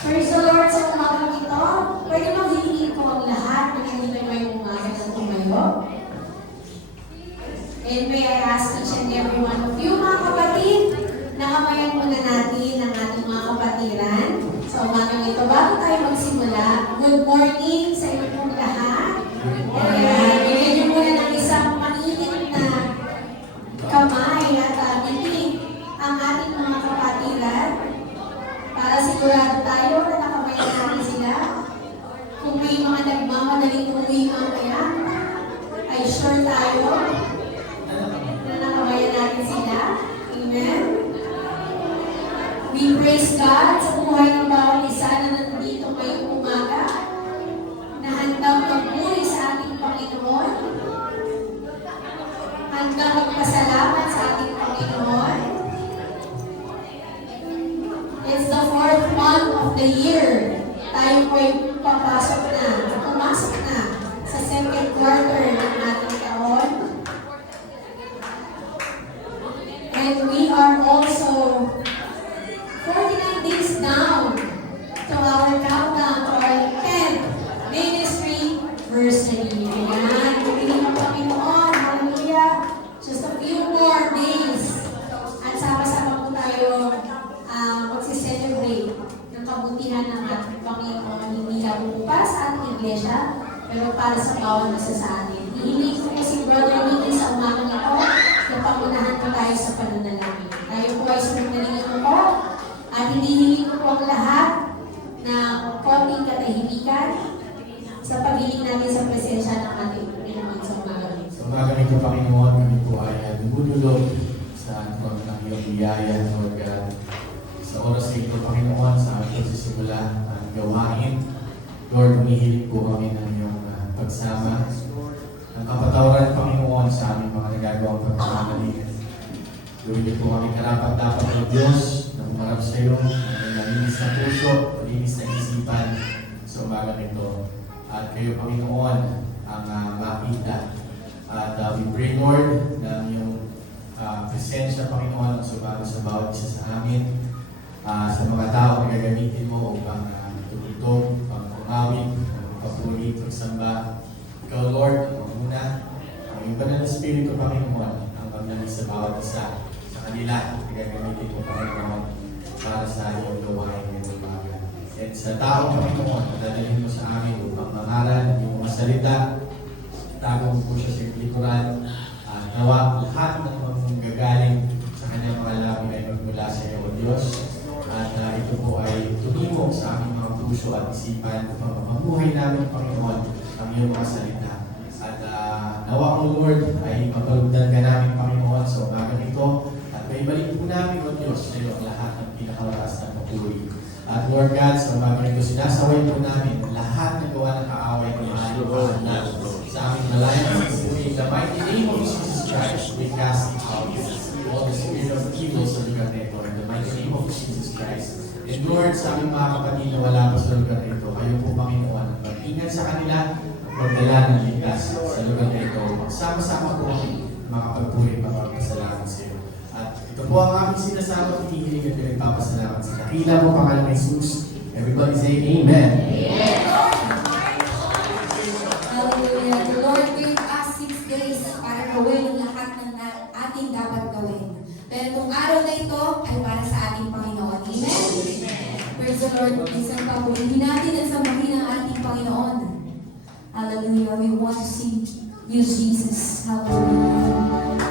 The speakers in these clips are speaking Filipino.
Praise the Lord sa umagang ito. Pwede maghihingin ko ang lahat na kanina ngayong umaga ng tumayo. And may I ask each and every one of you, mga kapatid, nakamayan muna natin ang ating mga kapatiran. Sa umagang ito, bago tayo magsimula, good morning sa inyo pong lahat. Bigyan niyo muna ng isang mainit na kamay at titig ang ating mga kapatiran para sigurado tayo na nakamayan natin sila. Kung may mga nagmamadaling uwi mamaya, ay sure tayo na nakamayan natin sila. Amen? We praise God sa buhay ng bawat isa na nandito ngayong umaga, na handang magmuri sa ating Panginoon, handang magpasalamat sa ating Panginoon. It's the 4th month of the year. Tayo po'y pumasok na sa 2nd quarter ng ating taon. And we are also 49 days down to our countdown to our 10th ministry anniversary. Ayan, pumili ng Panginoon. Hallelujah. Just a few more days. At sama-sama po tayo magsiselebrate ng kabutihan ng ating Panginoon. Hindi lang po para sa ating iglesia, pero para sa bawat isa sa atin. Hihiling ko po si Brother Nicky sa umagang ito na pangunahan po tayo sa pananalangin. Tayo po ay sumunalingin ko po at hinihiling ko po ang lahat na konting katahimikan sa paghiling natin sa presensya ng ating Panginoon sa umagang ito. Sa umagang ito, Panginoon, kami po ay lumululog sa trono ng iyong biyaya, Lord God. Sa oras na ito, Panginoon, sa pagsisimula ang gawain, Lord, humihiling po kami ng iyong pagsama. Ang kapatawaran, Panginoon, sa aming mga nagagawang pagkakamali. Gawin niyo po kami karapat-dapat ng Diyos na umarap sa iyo, na malinis na puso, malinis na isipan sa umagang ito. At kayo, Panginoon, ang makita. At we pray, Lord, na iyong presensya, Panginoon, ang sumama sa bawat isa sa amin, sa mga tao na gagamitin mo upang tumutog, upang umawit, papuri, pagsamba. Ikaw, Lord, ang muna, ang iyong banal na Espiritu, Panginoon, ang magnalis sa bawat isa sa kanila na gagamitin mo, Panginoon, para sa iyong gawain ngayong umaga. At sa tao, Panginoon, dadalhin mo sa amin upang mangaral ng iyong mga salita, tago mo po siya sa likuran, at nawa lahat ng manggagaling sa kanyang mga labi ay magmula sa iyo, O Diyos. At ito po ay tumimok sa aming mga puso at isipan upang mamuhay namin, Panginoon, ang iyong mga salita. At nawa mo, Lord, ay mapalugdan ka namin, Panginoon, sa umagang ito. At maibalik po namin, O Diyos, sa iyo ang lahat ng pinakamataas na papuri. At Lord God, sa umagang ito, sinasaway po namin lahat na gawa ng kaaway ng mahal na sa aming malayan. In the mighty name of Jesus Christ, we cast out all the spirit of evil sa lugar na ito. In the mighty name of Jesus Christ. And Lord, sa aming mga kapatid na wala pa sa lugar na ito, kayo po, Panginoon, mag-ingat sa kanila, magdala ng ligtas sa lugar na ito. Magsama-sama po kami, makapagpuri, makapagpasalamat sa iyo. At ito po ang aming sinasama, hinihiling at pinagpapasalamat sa dakila po, pangalan ng Jesus. Everybody say Amen. Amen. Hallelujah. The Lord gave us 6 days para gawin ang lahat ng ating dapat gawin. Pero itong araw na ito ay para sa ating Panginoon. Amen? Praise the Lord. Isang pabulihin natin at sambahin ang ating Panginoon. Hallelujah. We want to see you, Jesus. Hallelujah.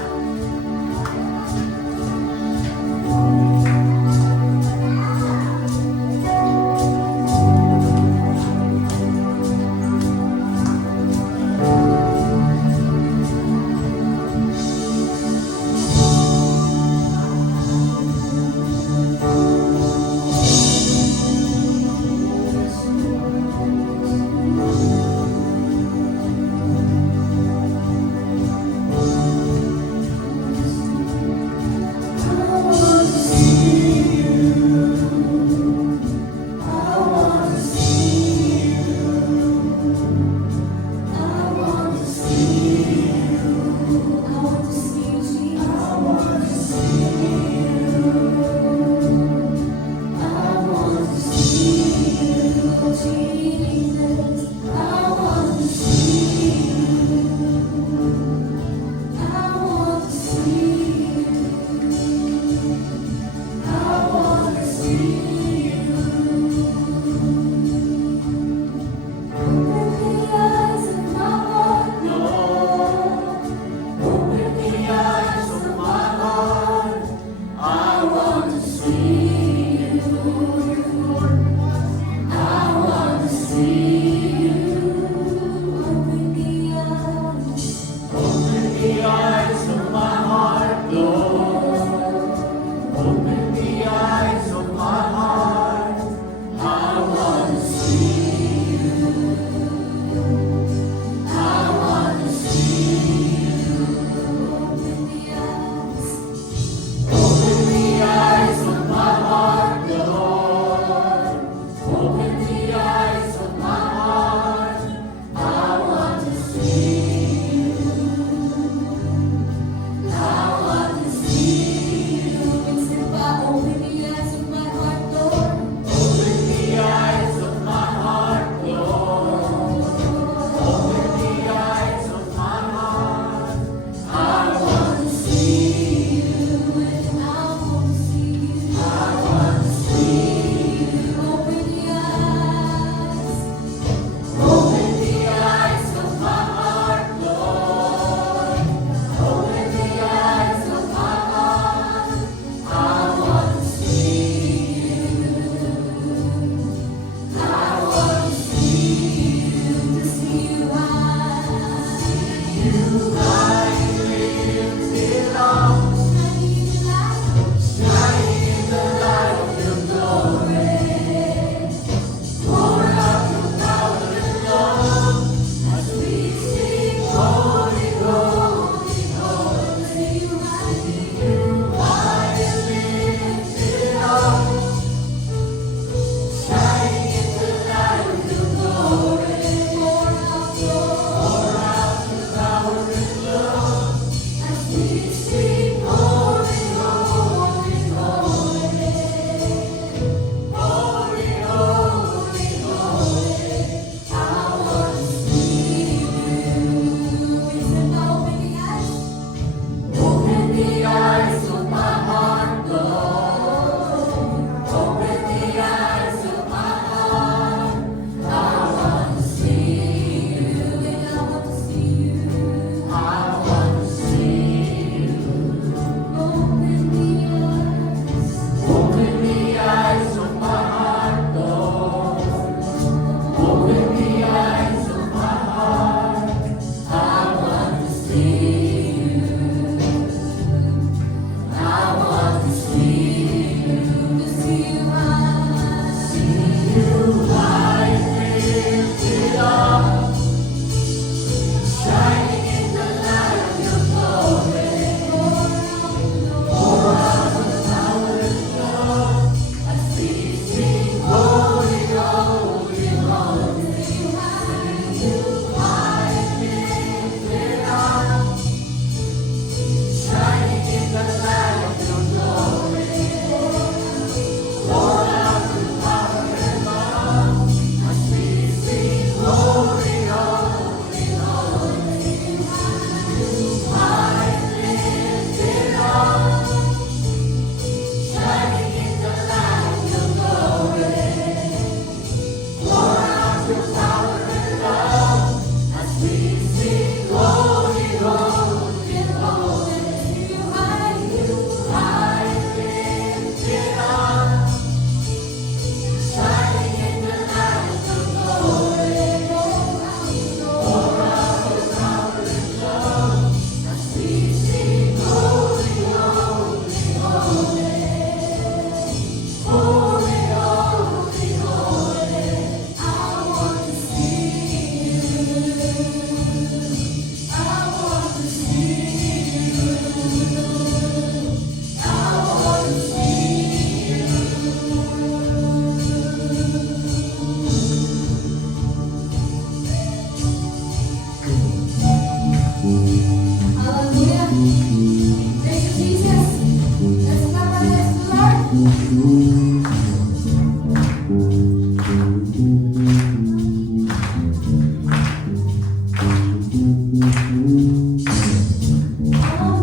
I'm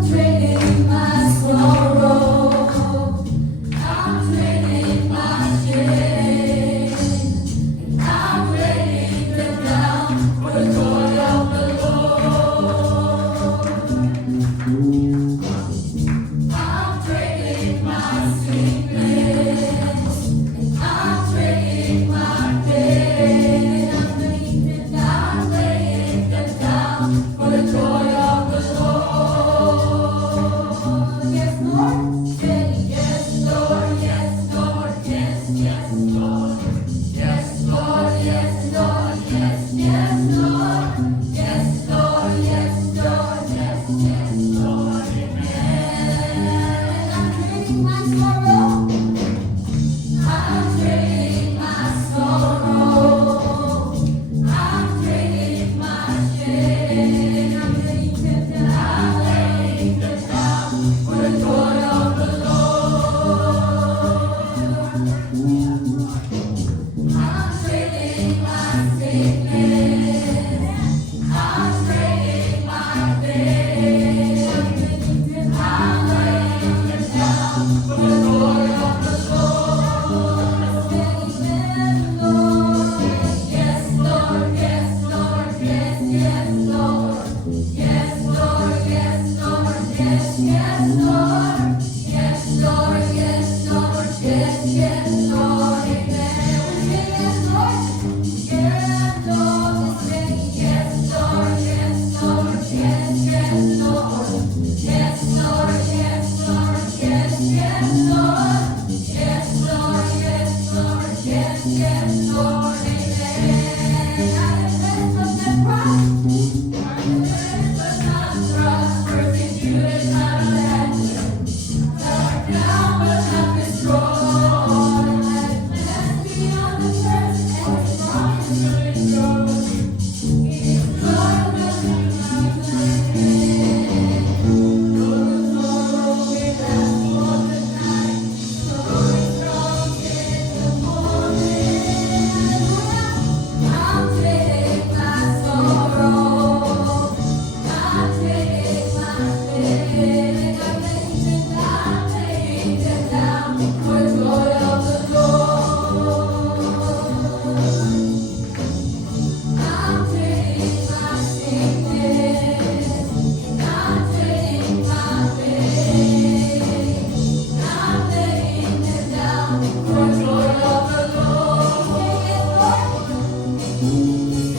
trading my sorrow. I'm trading my shame. I'm laying them down for the joy of the Lord. I'm trading my sickness. I'm trading my pain. I'm laying them down for the joy of the Lord. Yes, Lord. Say yes, Lord. Yes, Lord. Yes, yes, Lord. Yes, Lord. Yes, Lord. Yes, yes, Lord. Yes, Lord. Yes, Lord. Yes, yes, Lord. Amen. I'm trading my sorrow. I'm trading my sorrow. I'm trading my shame. I'm laying them down. Laying them down for the joy of the Lord. I'm trading my sickness. I'm trading my pain. I'm laying them down for the joy of the Lord. Amen, Lord. Yes, Lord. Yes, Lord. Yes, yes, Lord. Yes, Lord. Yes, Lord. Yes, yes, Lord. Yes, Lord. Yes, Lord. Yes, yes, Lord. Amen. We say yes, Lord. Yes, Lord. We say yes, Lord. Yes, Lord. Yes, yes, Lord. Yes, Lord. Yes, Lord. Yes, yes, Lord. Yes, Lord. Yes, Lord. Yes, yes, Lord. Amen. I am blessed but not proud. I am blessed but not proud. Persecuted, not abandoned. Struck down but not destroyed. I am blessed beyond the curse and His promise to endure. It is joy that brings life to the Though the sorrow may last for the night, joy comes in the morning. I'm trading my sorrow. I'm trading my pain. I'm laying them down for the joy of the Lord. I'm trading my sickness. I'm trading my pain. I'm laying them down for the joy of the Lord.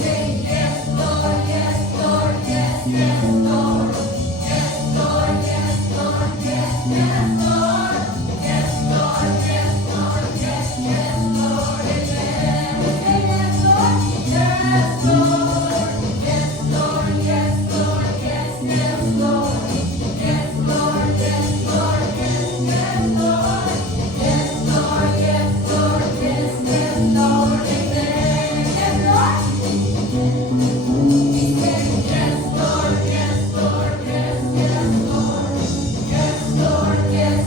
Say yes, Lord. Yes, Lord. Yes, yes, Lord. Yes, Lord. Yes, Lord. Yes, yes, Lord. Yes, Lord. Yes, Lord. Yes, yes, Lord. Amen. We say yes, Lord. Yes, Lord. Yes, Lord. Yes, Lord. Yes, yes, Lord. Yes, Lord. Yes, Lord. Yes, yes, Lord. Yes, Lord. Yes, Lord. Yes, yes, Lord. Amen. Yes, Lord. We say yes, Lord. Yes, Lord. Yes, yes, Lord. Yes, Lord. Yes,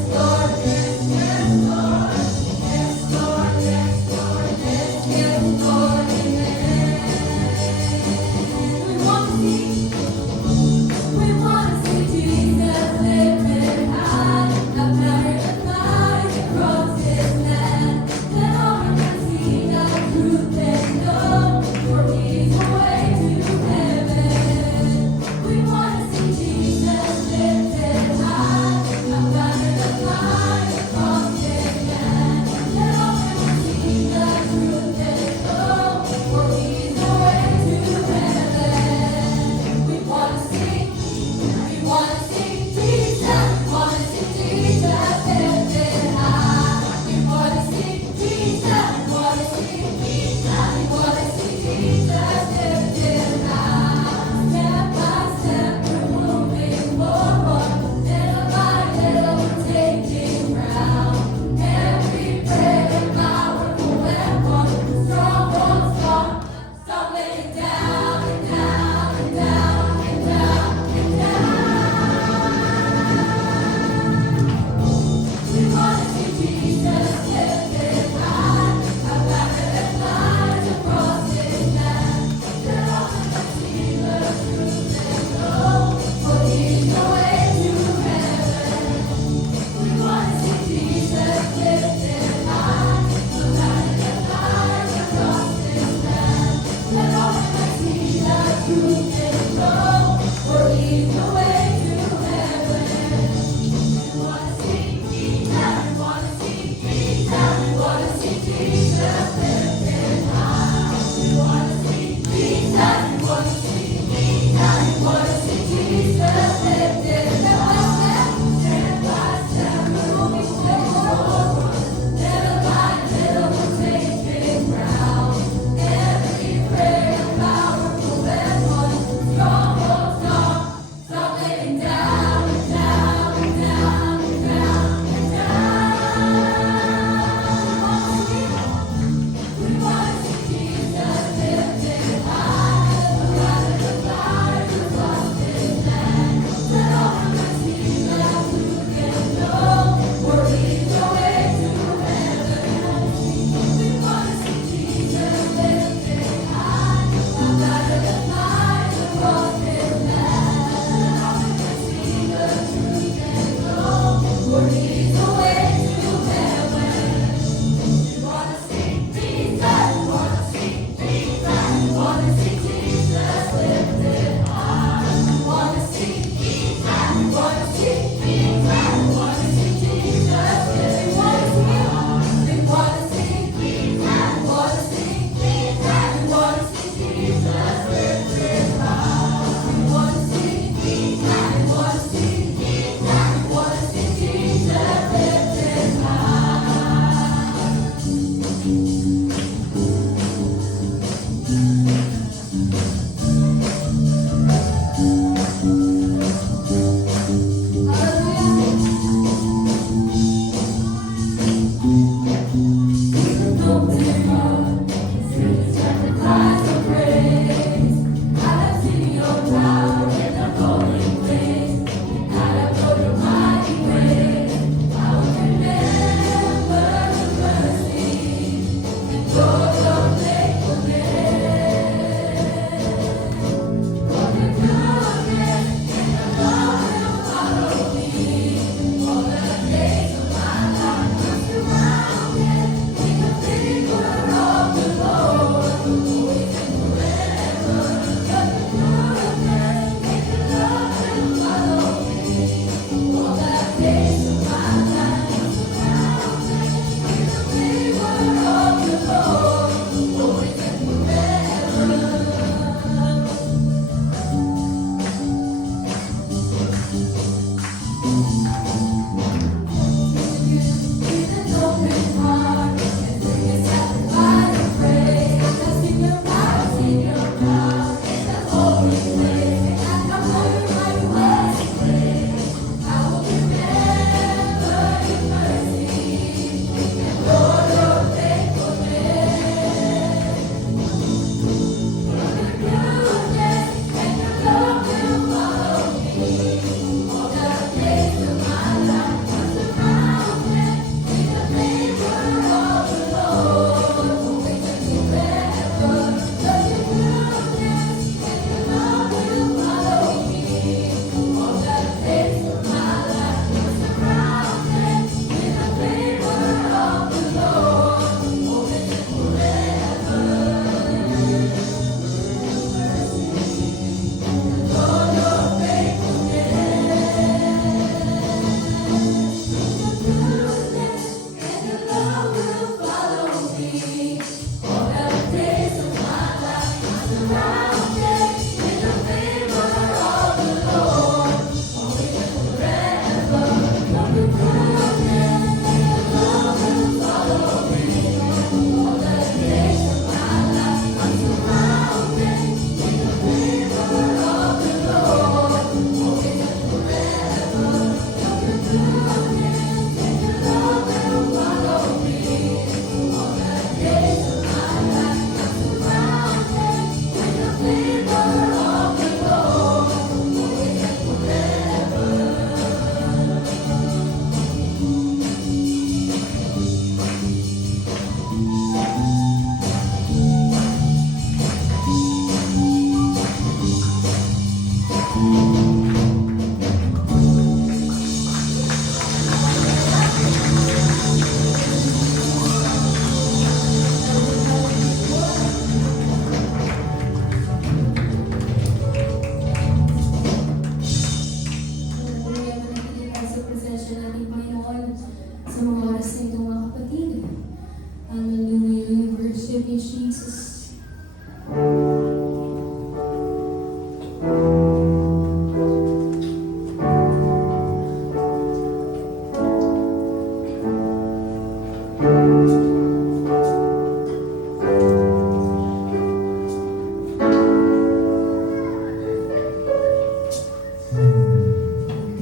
worship you, Jesus.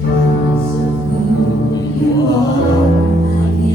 Because of who you are,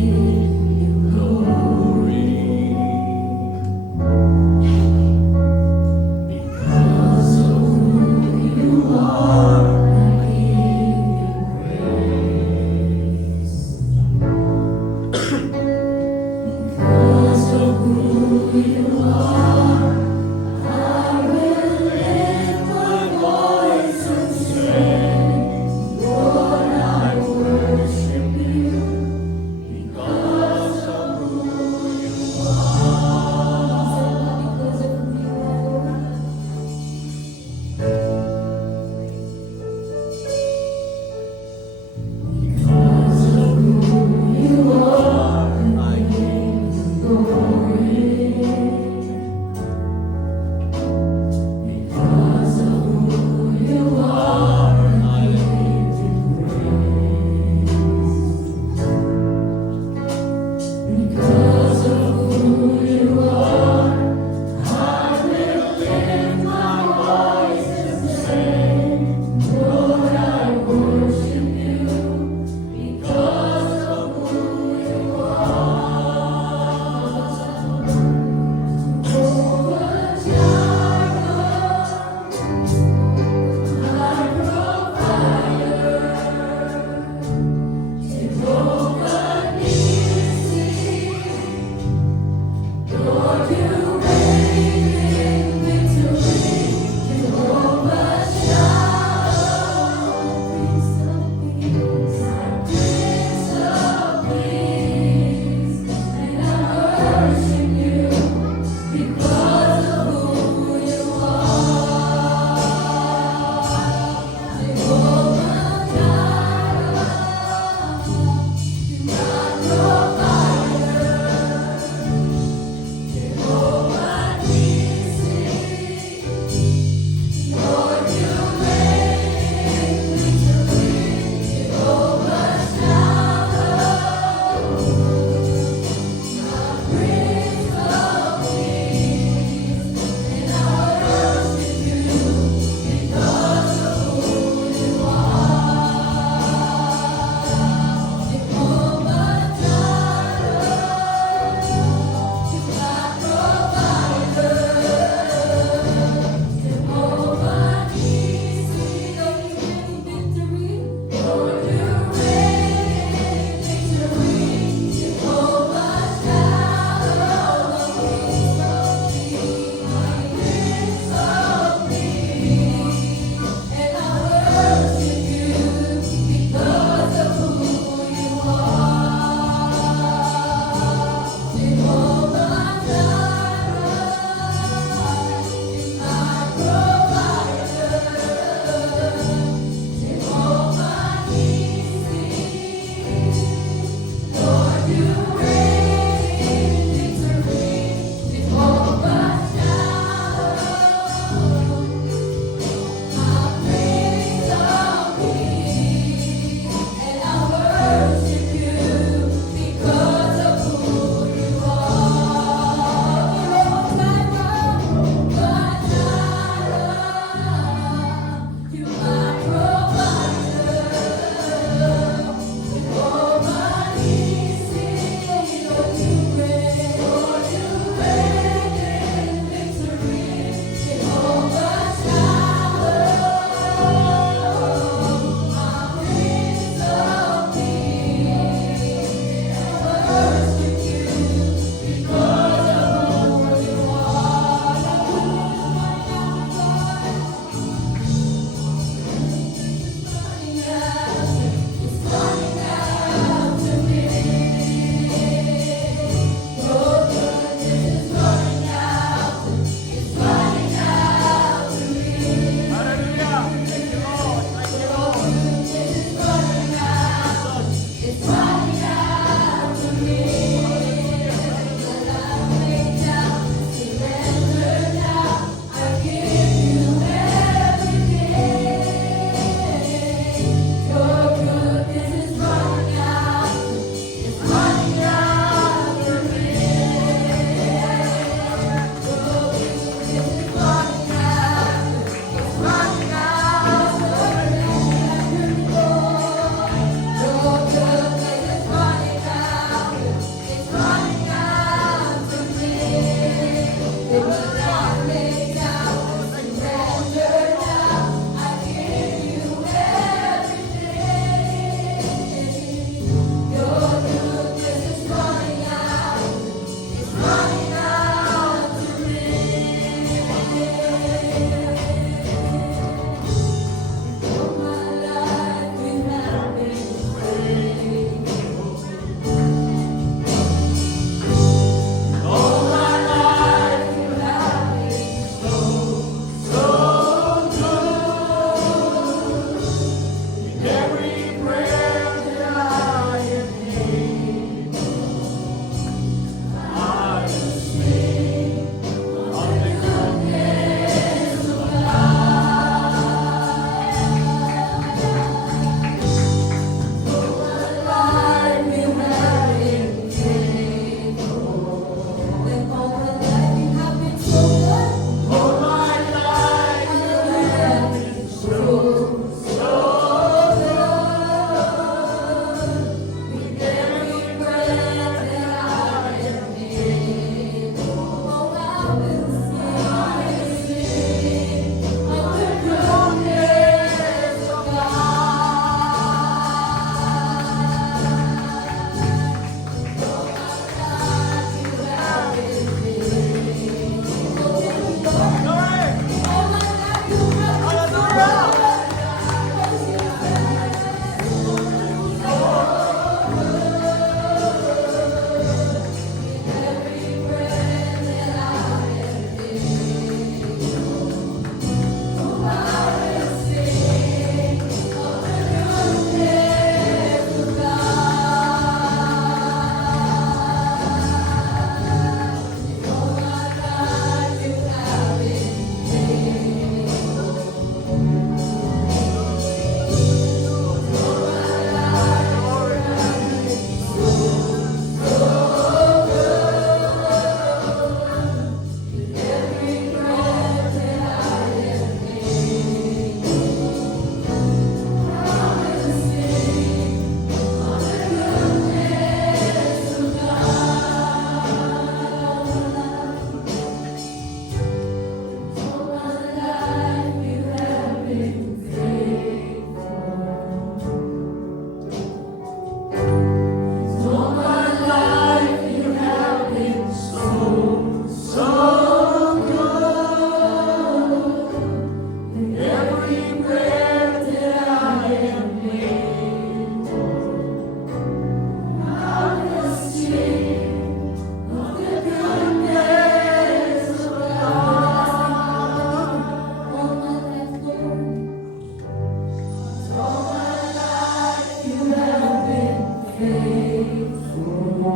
Oh,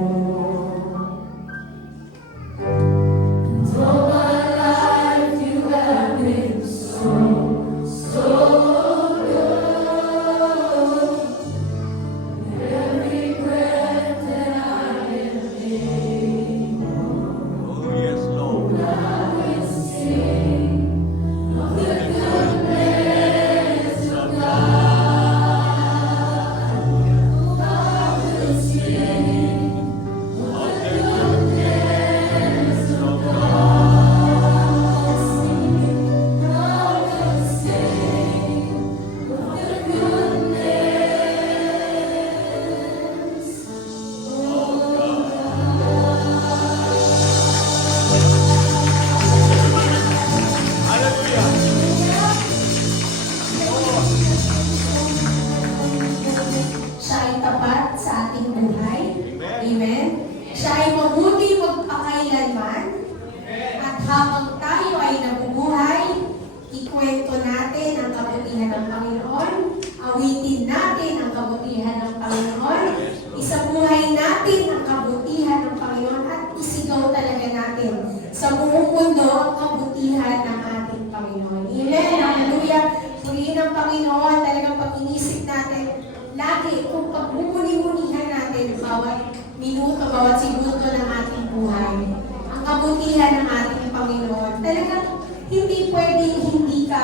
yes, Lord. Siya ay tapat sa ating buhay. Amen. Amen. Siya ay mabuti magpakailanman. At habang tayo ay nabubuhay, ikwento natin ang kabutihan ng Panginoon. Awitin natin ang kabutihan ng Panginoon. Isabuhay natin ang kabutihan ng Panginoon at isigaw talaga natin sa buong mundo ang kabutihan ng ating Panginoon. Amen. Hallelujah. Purihin ng Panginoon, talagang pag inisip natin, lagi kung pagbubuni-bunihan natin bawat minuto, bawat segundo ng ating buhay, ang kabutihan ng ating Panginoon, talagang hindi pwedeng hindi ka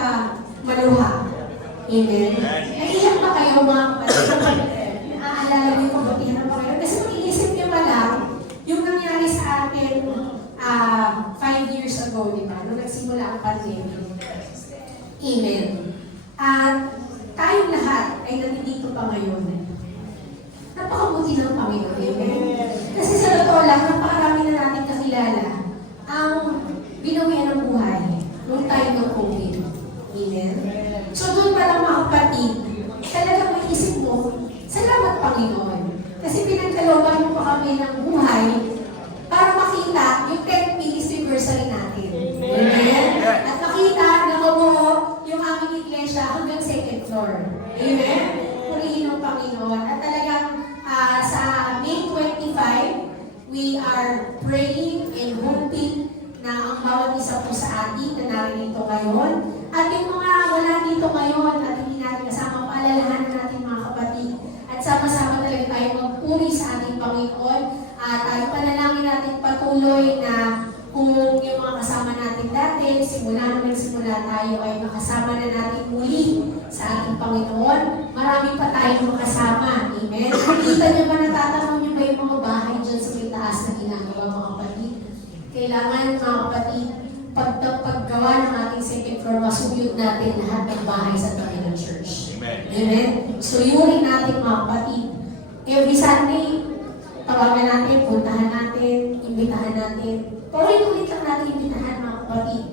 maluha. Amen. Naiiyak ba kayo mga kapatid? Naaalala mo yung kabutihan ng Panginoon? Kasi kung inisip niyo pa lang, yung nangyari sa atin 5 years ago, di ba? Nung nagsimula ang pandemic. Amen. At tayong lahat ay nandito pa ngayon. Napakabuti ng Panginoon. Amen. Kasi sa totoo lang, napakarami na natin kakilala ang binawian ng buhay nung time ng COVID. Amen. So doon pa lang mga kapatid, talagang may isip mo, salamat Panginoon. Kasi pinagkalooban mo pa kami ng buhay para makita yung 10th anniversary natin. Amen. At makita na mabuo yung aming iglesia hanggang 2nd floor. Amen. Purihin ng Panginoon. At talagang sa May 25, we are praying and hoping na ang bawat isa po sa atin na narito ngayon. At yung mga wala dito ngayon at hindi natin kasama, paalalahanan natin mga kapatid. At sama-sama talaga tayo magpuri sa ating Panginoon. At tayo panalangin natin patuloy na kung yung mga kasama natin dati, simula nung nagsimula tayo ay makasama na natin muli sa ating Panginoon. Marami pa tayong makasama. Amen. Nakita niyo ba, natatanong niyo ba yung mga bahay dyan sa may taas na ginagawa mga kapatid? Kailangan mga kapatid, paggawa ng ating 2nd floor, masuyod natin lahat ng bahay sa Panginoon Church. Amen. Amen. Suyurin natin mga kapatid. Every Sunday, tawagan natin, puntahan natin, imbitahan natin. Ulit-ulit lang natin imbitahan mga kapatid.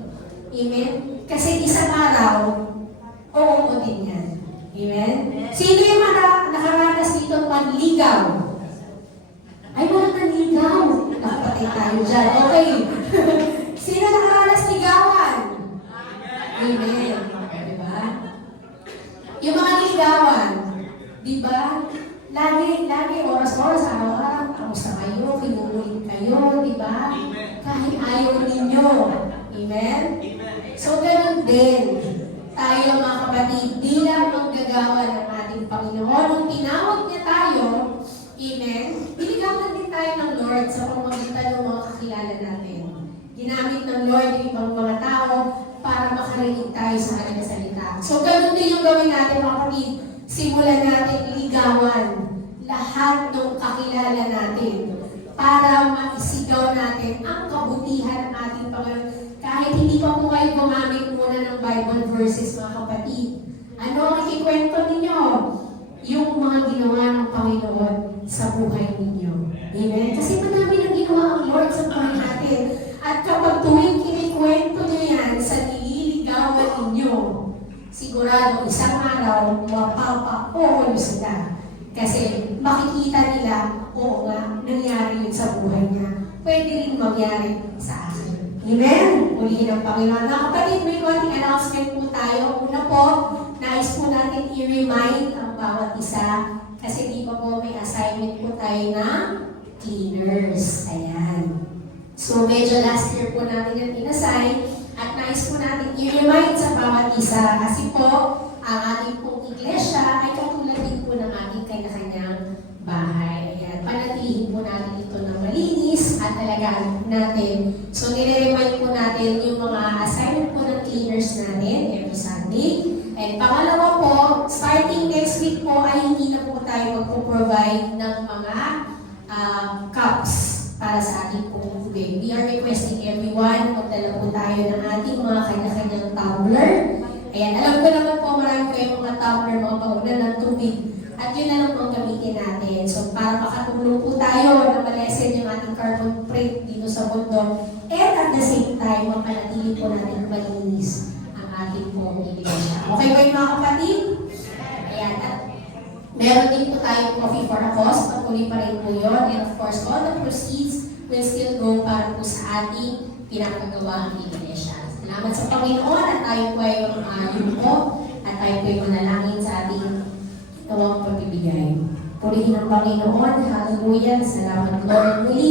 Amen? Kasi isang araw, oo din yan. Amen? Sino yung nakaranas dito manligaw? Ay, walang nanligaw. Nakapatay tayo dyan. Okay. Sino nakaranas ligawan? Amen. Diba? Yung mga ligawan, diba? Lagi, oras-oras, araw-araw, kamusta kayo, kinukulit kayo, di ba? Kahit ayaw ninyo. Amen? So, ganun din. Tayo, mga kapatid, bilang manggagawa ng ating Panginoon, nung tinawag niya tayo, amen, binigawan din tayo ng Lord sa pamamagitan ng mga kakilala natin. Ginamit ng Lord yung ibang mga tao para makarinig tayo sa kanyang salita. So, ganun din yung gawin natin, mga kapatid. Simulan natin ligawan lahat ng kakilala natin para maisigaw natin ang kabutihan ng ating Panginoon. Kahit hindi pa po kayo gumamit muna ng Bible verses, mga kapatid. Ano ang ikikwento ninyo? Yung mga ginawa ng Panginoon sa buhay ninyo. Amen? Kasi madami nang ginawa ang Lord sa buhay natin. At kapag tuwing kinikwento nyo yan sa nililigawan ninyo, sigurado isang araw, mapapa-oo sila. Kasi makikita nila, oo nga, nangyari yun sa buhay niya. Pwede rin mangyari sa akin. Amen? Ulihin ang Panginoon. Mga kapatid, may konting announcement po tayo. Una po, nais po natin i-remind ang bawat isa Kasi di ba po may assignment po tayo ng cleaners. Ayan. So medyo last year po natin yung inassign at nais po natin i-remind sa bawat isa kasi po ang ating pong iglesia ay katulad din po ng ating kanya-kanyang bahay. Ayan. Panatilihin po natin ito ng malinis at alagaan natin. So nire-remind po natin yung mga assignment po ng cleaners natin every Sunday. And pangalawa po, starting next week po ay hindi na po tayo magpo-provide ng mga cups para sa ating pong tubig. We are requesting everyone, magdala po tayo ng ating mga kanya-kanyang tumbler. Ayan, alam ko naman po marami kayong mga tumbler, mga pangunan ng tubig. At yun na lang po ang gamitin natin. So para makatulong po tayo na malesen yung ating carbon print dito sa mundo. And at the same time, mapanatili po natin malinis ang ating pong iglesia. Okay ba yung mga kapatid? Ayan, at meron din po tayong coffee for a cause. Patuloy pa rin po yun. And of course, all the proceeds will still go para po sa ating pinakagawa ang iglesia. Salamat sa Panginoon at tayo po ay yumko at tayo po ay manalangin sa ating gawang pagbibigay. Purihin ang Panginoon. Hallelujah. Salamat Lord. Muli,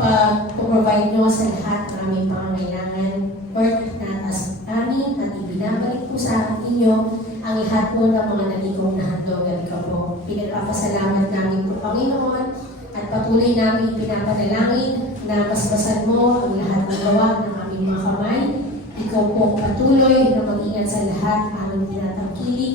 pag-provide nyo sa lahat ng aming pangangailangan. Lord, natas namin at ibinabalik po sa inyo ang lahat po ng mga naligong na handog at ikaw po. Pinagpapasalamat namin po Panginoon at patuloy namin pinapanalangin na basbasan mo ang lahat ng gawa ng aming mga kamay. Ikaw po patuloy na mag-ingat sa lahat ng aming tinatangkilik.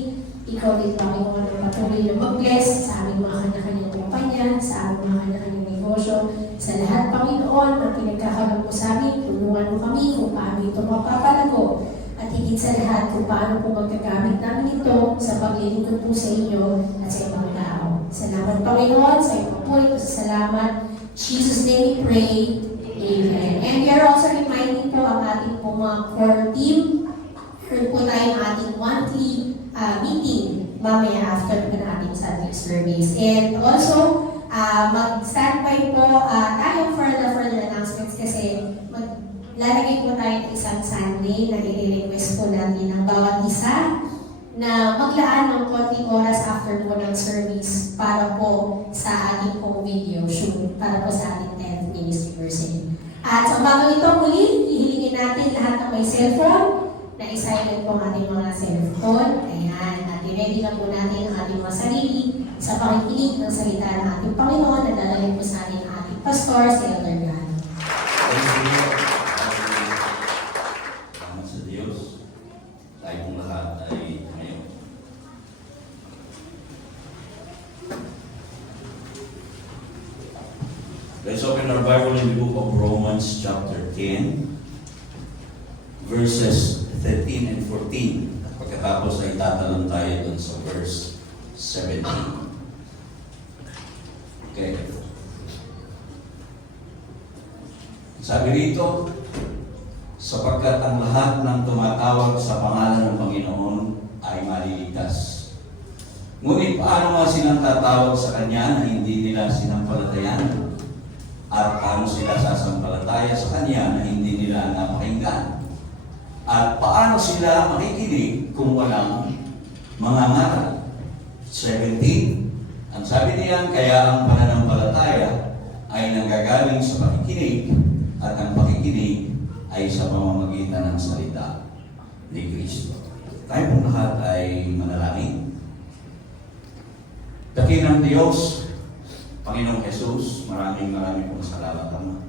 Ikaw din Panginoon ang patuloy na mag-bless sa aming mga kanya-kanyang kumpanya, sa aming mga kanya-kanyang negosyo. Sa lahat Panginoon ang pinagkakaroon mo sa amin, tulungan mo kami kung paano ito mapapalago. At higit sa lahat kung paano po magkagamit namin ito sa paglilingkod po sa inyo at sa ibang tao. Salamat Panginoon, sa iyong po ito sa salamat. Jesus' name we pray. Amen. And we are also reminding po ang ating po mga core team. Meron po tayo ng ating monthly meeting mamaya after po na ating Sunday service. And also, mag-standby po tayo for the further announcements kasi lalagay po tayo ng isang Sunday na i-request po natin ng bawat isa na maglaan ng konting oras after po ng service para po sa ating pong video shoot, para po sa ating 10th anniversary. At so bago ito muli, hihilingin natin lahat ng may cellphone na i-silent po ang ating mga cellphone. Ayan, at i-ready na po natin ang ating mga sarili sa pakikinig ng salita ng ating Panginoon na dadalhin po sa ating pastor, si Elder God. Salamat sa Diyos. Tayo pong lahat ay ngayon. Let's open our Bible in the book of Romans chapter 10, verses 13 and 14. At pagkatapos ay tatalon tayo dun sa verse 17. Okay. Sabi rito, sapagkat ang lahat ng tumatawag sa pangalan ng Panginoon ay maliligtas. Ngunit paano nga silang tatawag sa Kanya na hindi nila sinampalatayan? At paano sila sasampalataya sa Kanya na hindi nila napakinggan? At paano sila makikinig kung walang mga ngaral? 17. Ang sabi niyan, kaya ang pananampalataya ay nanggagaling sa pakikinig at ang pakikinig ay sa pamamagitan ng salita ni Kristo. Tayo pong lahat ay manalangin. Dakilang Diyos, Panginoong Jesus, maraming pong salamat Ama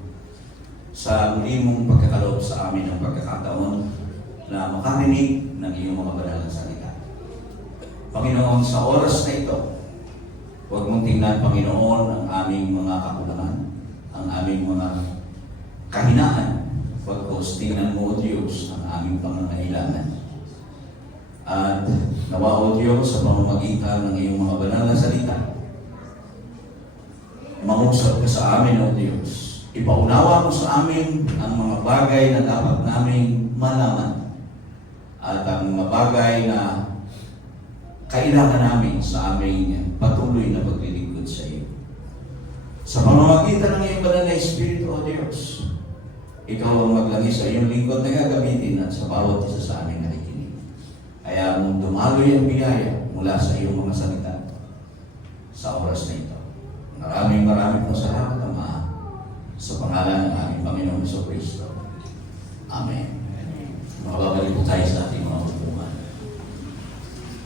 sa muli mong pagkakaloob sa amin ng pagkakataon na makarinig ng iyong mga banal na salita. Panginoon, sa oras na ito, huwag mong tingnan, Panginoon, ang aming mga kakulangan, ang aming mga kahinaan. Pagkos tingnan mo, O Diyos, ang aming pangangailangan. At nawa, O Diyos, sa pamamagitan ng iyong mga banal na salita, mangusap ka sa amin, O Diyos. Ipaunawa mo sa amin ang mga bagay na dapat naming malaman at ang mga bagay na kailangan namin sa aming patuloy na paglilingkod sa iyo. Sa pamamagitan ng iyong banal na Espiritu, O Diyos, ikaw ang maglangis sa iyong lingkod na gagamitin at sa bawat isa sa aming nakikinig. Kaya mong dumaloy ang biyaya mula sa iyong mga salita. sa oras na ito. Maraming po salamat, Ama, sa pangalan ng aming Panginoong Jesucristo. Amen. Makababalik po tayo sa ating mga upuan.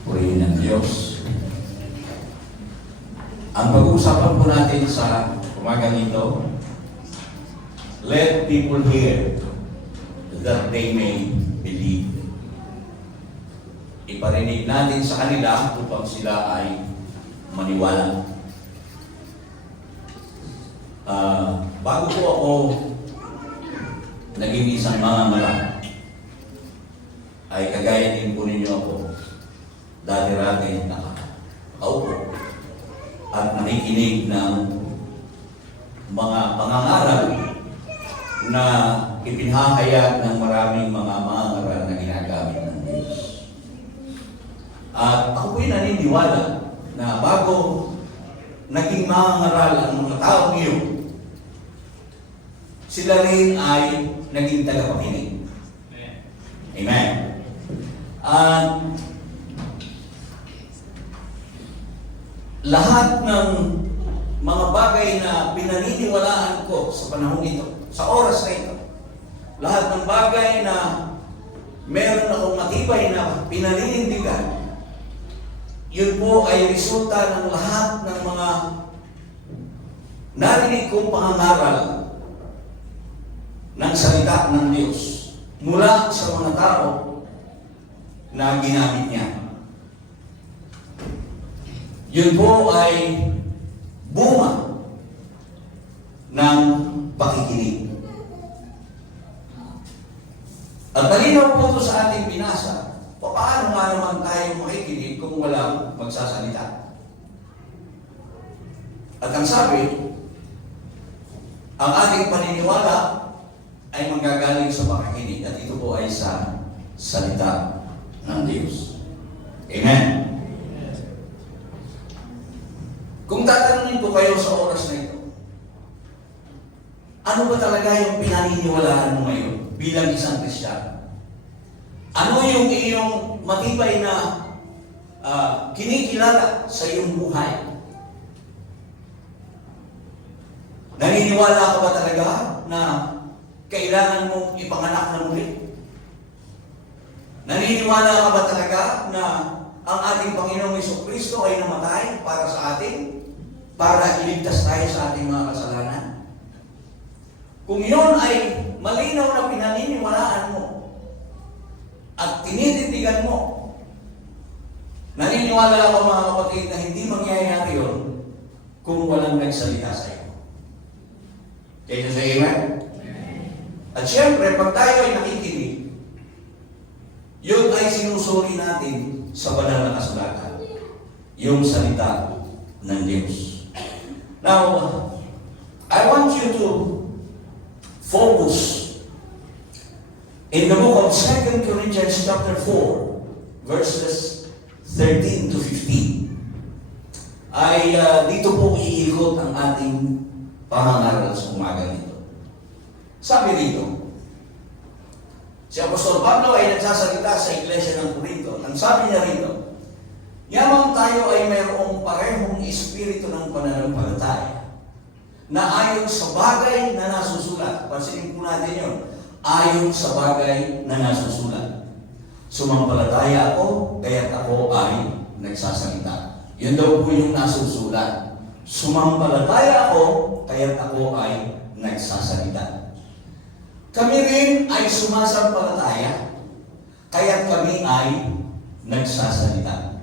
Purihin ng Diyos. Ang pag-uusapan po natin sa umagang ito, let people hear that they may believe. Iparinig natin sa kanila upang sila ay maniwala. Bago po ako naging isang mamamala, ay kagaya din po ninyo ako, dati-rati nakaupo at nakikinig ng mga pangangaral na ipinahayag ng maraming mga mangangaral na ginagamit ng Diyos. At ako po'y naniniwala na bago naging mangangaral ang mga taong iyon, sila rin ay naging tagapakinig. Amen. At lahat ng mga bagay na pinaniniwalaan ko sa panahon ito, sa oras na ito, lahat ng bagay na meron akong matibay na pinaninindigan, yun po ay resulta ng lahat ng mga narinig kong pangangaral ng salita ng Diyos mula sa mga tao na ginamit niya. Yun po ay bunga ng pakikinig. At malinaw po ito sa ating binasa, paano nga naman tayo makikinig kung walang magsasalita? At ang sabi, ang ating paniniwala ay manggagaling sa pakikinig at ito po ay sa salita ng Diyos. Amen. Kung tatanungin ko kayo sa oras na ito, ano ba talaga yung pinaniniwalaan mo ngayon bilang isang Kristiyano? Ano yung iyong matibay na kinikilala sa iyong buhay? Naniniwala ka ba talaga na kailangan mong ipanganak na muli? Naniniwala ka ba talaga na ang ating Panginoong Jesucristo ay namatay para sa atin, para iligtas tayo sa ating mga kasalanan? Kung yun ay malinaw na pinaniniwalaan mo at tinitindigan mo, naniniwala ako mga kapatid na hindi mangyayari yun kung walang nagsalita sa iyo. Can you say amen? At syempre, pag tayo ay nakikinig, yun ay sinusuri natin sa banal na kasulatan, yung salita ng Diyos. Now, I want you to focus in the book of 2 Corinthians chapter 4, verses 13 to 15. Ay dito po iikot ang ating pangangaral sa umaga nito. Sabi rito, si Apostol Pablo ay nagsasalita sa iglesia ng Corinto. Ang sabi niya rito, yamang tayo ay mayroong parehong espiritu ng pananampalataya na ayon sa bagay na nasusulat. Pansinin po natin yun. Ayon sa bagay na nasusulat. Sumampalataya ako, kaya't ako ay nagsasalita. Yun daw po yung nasusulat. Sumampalataya ako, kaya't ako ay nagsasalita. Kami rin ay sumasampalataya, kaya't kami ay nagsasalita.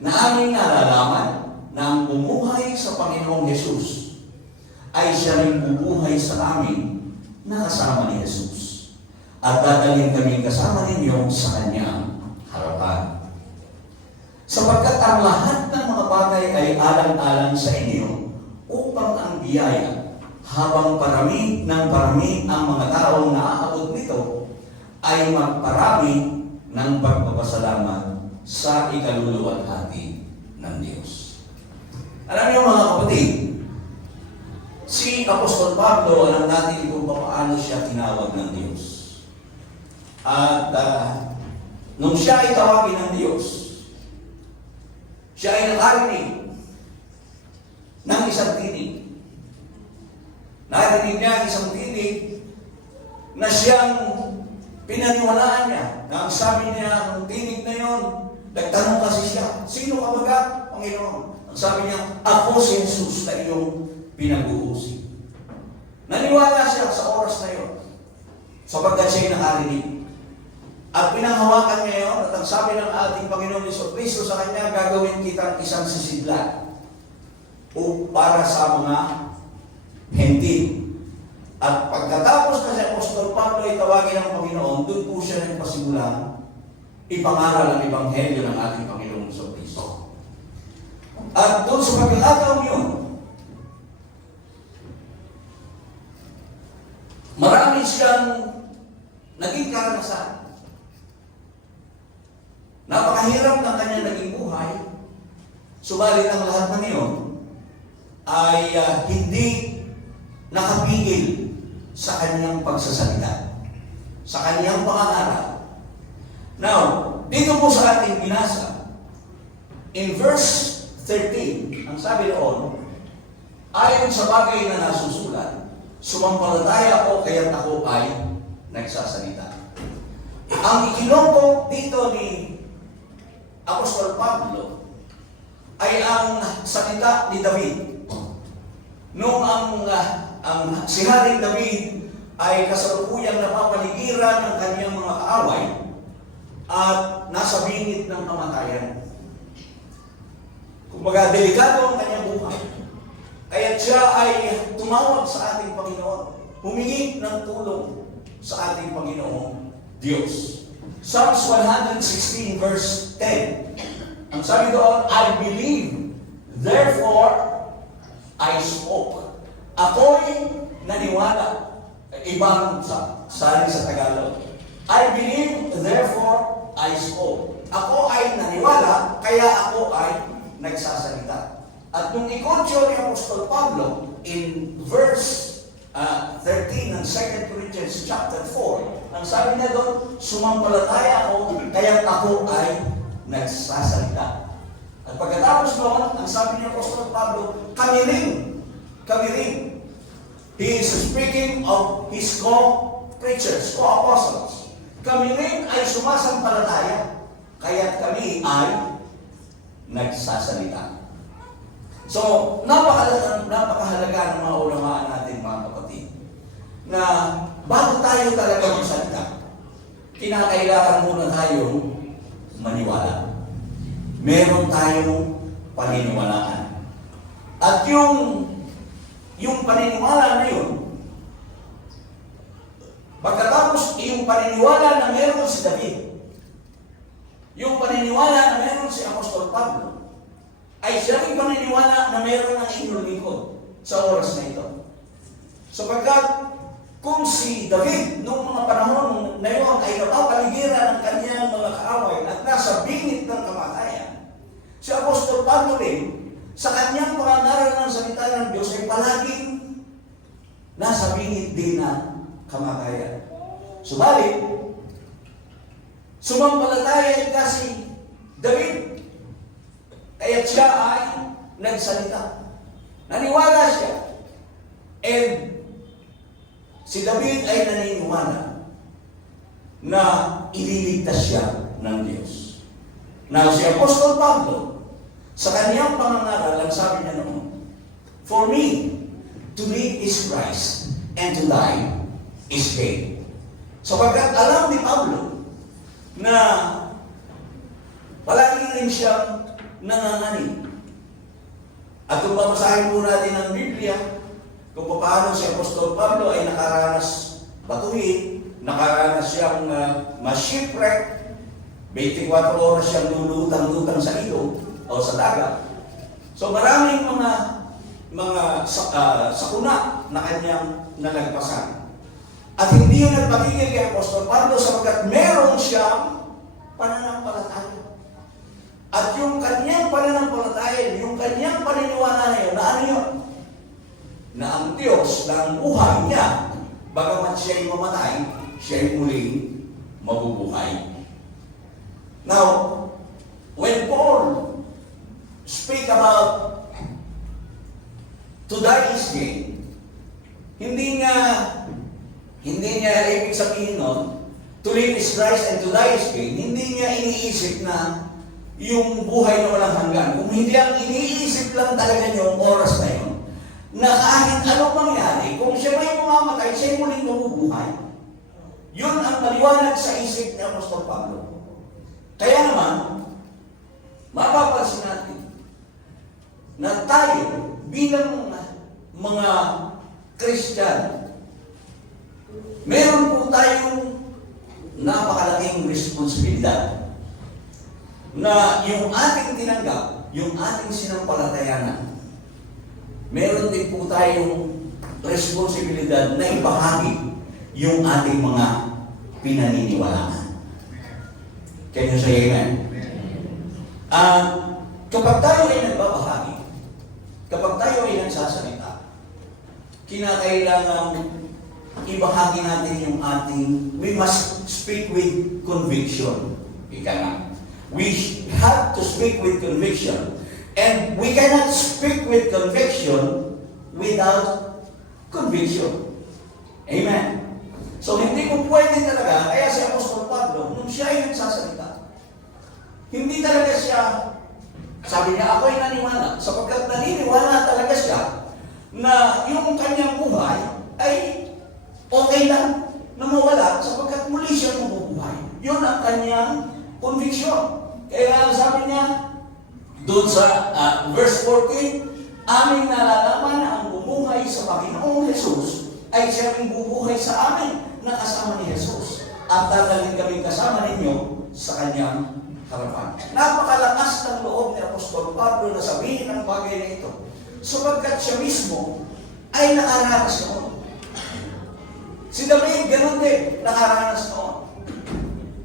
Na aming nalalaman na ang bumuhay sa Panginoong Hesus ay siya rin bubuhay sa amin na kasama ni Jesus. At dadalhin kami kasama ninyo sa kanyang harapan. Sapagkat ang lahat ng mga bagay ay alang-alang sa inyo upang ang biyaya habang parami ng parami ang mga taong naaabot nito ay magparami ng pagpapasalamat sa ikaluluwalhati ng Diyos. Alam niyo mga kapatid, si Apostol Pablo, alam natin kung paano siya tinawag ng Diyos. At nung siya ay tawagin ng Diyos, siya ay nakarinig ng isang tinig. Narinig niya ang isang tinig na siyang pinaniwalaan niya. Na ang sabi niya, ang tinig na yon, nagtanong kasi siya, sino ka ba, Panginoon? Ang sabi niya, ako si Jesus na iyong pinag-uusig. Naniwala siya sa oras na yon, sapagkat siya'y nakarinig. At pinanghawakan niya yun, at ang sabi ng ating Panginoon Jesucristo sa kanya, gagawin kitang isang sisidlan o para sa mga hentil. At pagkatapos na si Apostol Pablo ay tawagin ng Panginoon, doon po siya nagpasimulang ipangaral ang Ebanghelyo ng ating Panginoon Jesucristo. At doon sa pagkakataon yun, marami siyang naging karanasan. Napakahirap ng kanyang naging buhay, subalit ang lahat ng iyon ay hindi nakapigil sa kanyang pagsasalita, sa kanyang pangangaral. Now, dito po sa ating binasa, in verse 13, ang sabi doon, ayon sa bagay na nasusulat, sumampalataya ako kaya't ako ay nagsasalita. Ang ikinumpok dito ni Apostol Pablo ay ang salita ni David. Noong ang si Haring David ay kasalukuyang napapaligiran ng kanyang mga kaaway at nasa bingit ng kamatayan. Kumbaga, delikado ang kanyang buhay. Kaya siya ay tumawag sa ating Panginoon, humingi ng tulong sa ating Panginoong Diyos. Psalms 116 verse 10. Ang sabi doon, I believe, therefore I spoke. Ako'y naniwala. Ibang sali sa Tagalog. I believe, therefore I spoke. Ako ay naniwala, kaya ako ay nagsasalita. At nung ikonsyo ni Apostol Pablo in verse 13 ng 2 Corinthians chapter 4, ang sabi niya doon, sumampalataya ako, kaya ako ay nagsasalita. At pagkatapos noon, ang sabi ni Apostol Pablo, kami rin. He is speaking of his co-preachers, co-apostles. Kami rin ay sumasampalataya, kaya kami ay nagsasalita. So, napakahalaga ng mga unamaan natin, mga kapatid, na bago tayo talaga magsalita, kinakailangan muna tayong maniwala. Meron tayong paniniwalaan. At yung paniniwala na yun, pagkatapos yung paniniwala na meron si David, yung paniniwala na meron si Apostol Pablo, ay siyang paniniwala na meron ng inyong lingkod sa oras na ito. Sapagkat kung si David noong mga panahon na yun ay napapaligiran ng kanyang mga kaaway at nasa bingit ng kamatayan, si Apostol Pablo rin, sa kanyang pangangaral ng salita ng Diyos ay palaging nasa bingit din ng kamatayan. Subalit, sumampalataya kasi David, kaya siya ay nagsalita. Naniwala siya. And si David ay naniniwala na ililigtas siya ng Diyos. Now, si Apostol Pablo, sa kanyang pangangaral, ang sabi niya noon, for me, to live is Christ, and to die is gain. Sapagkat alam ni Pablo na palagi rin siyang nanganganib. At kung babasahin po natin ang Biblia, kung paano si Apostol Pablo ay nakaranas batuhin, nakaranas siyang ma-shipwreck, 24 oras siyang lulutang-lutang sa ilog o sa dagat. So maraming mga sakuna na kanyang nalagpasan. At hindi yun nagpakigil kay Apostol Pablo sapagkat meron siyang pananampalataya. At yung kanyang pananampalataya, yung kanyang paniniwala na yun, na ano yun? Na ang Diyos, na ang buhay niya, bagamat siya'y mamatay, siya'y muling mabubuhay. Now, when Paul speak about To die is gain. Hindi niya ibig sabihin nun, to live is Christ and to die is gain. Hindi niya iniisip na yung buhay na walang hanggan. Kung hindi ang iniisip lang talaga niya yung oras na yun, na kahit anong mangyari, kung siya may mamamatay, siya muling mabubuhay. Yun ang maliwanag sa isip ni Apostol Pablo. Kaya naman, mapapansin natin na tayo bilang mga Christian, meron po tayong napakalaking responsibilidad na yung ating tinanggap, yung ating sinampalatayanan, meron din po tayong responsibilidad na ibahagi yung ating mga pinaniniwalaan. Can you say amen? Kapag tayo ay nagbabahagi, kapag tayo ay nagsasalita, kinakailangan ibahagi natin yung ating, we must speak with conviction. Ika nga. We have to speak with conviction. And we cannot speak with conviction without conviction. Amen. So hindi mo pwede talaga, kaya si Apostol Pablo, nung siya ay nagsasalita, hindi talaga siya, sabi niya, ako ay naniwala, sapagkat naniniwala talaga siya na yung kanyang buhay ay okay lang na mawala sapagkat muli siya mabubuhay. Yun ang kanyang conviction. Kaya sabi niya, doon sa verse 14, aming nalalaman na ang bumuhay sa Panginoong Jesus ay siya rin bubuhay sa amin na kasama ni Jesus. At dadalhin kaming kasama ninyo sa kanyang harapan. Napakalakas ng loob ni Apostol Pablo na sabihin ang bagay na ito. Sapagkat siya mismo ay nakaranas noon. Si David, ganun din, nakaranas noon.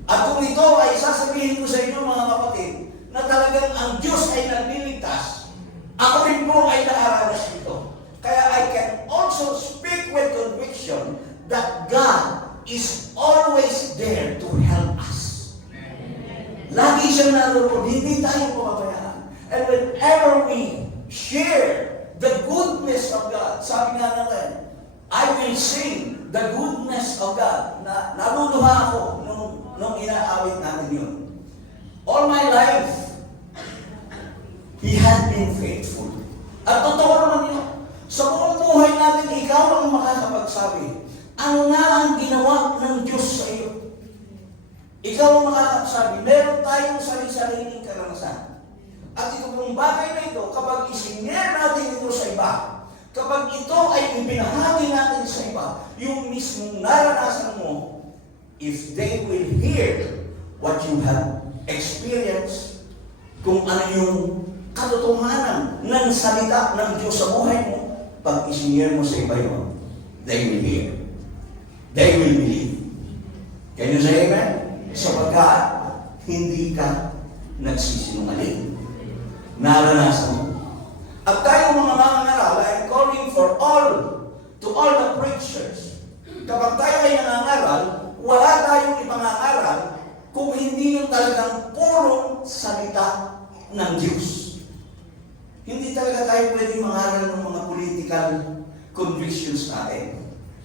At kung ito ay sasabihin ko sa inyo mga kapatid, na talagang ang Diyos ay nagliligtas, ako rin po ay nakaranas nito. Kaya I can also speak with conviction that God is always there to help us. Lagi siyang naroon, hindi tayo mapabayaan. And whenever we share the goodness of God, sabi nga natin, I will sing the goodness of God. Naluluha ako nung inaawit natin yun. All my life, He had been faithful. At totoo naman yun. Sa buong buhay natin, ikaw ang makakapagsabi, ano nga ang ginawa ng Diyos sa iyo? Ikaw ang makakapagsabi, meron tayong sarili-sariling karanasan. At ito pong bagay na ito, kapag isinyer natin ito sa iba, kapag ito ay ibinahagi natin sa iba, yung mismong naranasan mo, if they will hear what you have experienced, kung ano yung katotohanan ng salita ng Diyos sa buhay mo, pag isinyer mo sa iba yun, they will hear. They will believe. Can you say amen? Sapagkat hindi ka nagsisinungaling. Naranasan mo. At tayo mga mangangaral, I'm calling for to all the preachers. Kapag tayo ay nangangaral, wala tayong ipangangaral kung hindi yung talagang purong salita ng Diyos. Hindi talaga tayo pwede mangaral ng mga political convictions natin.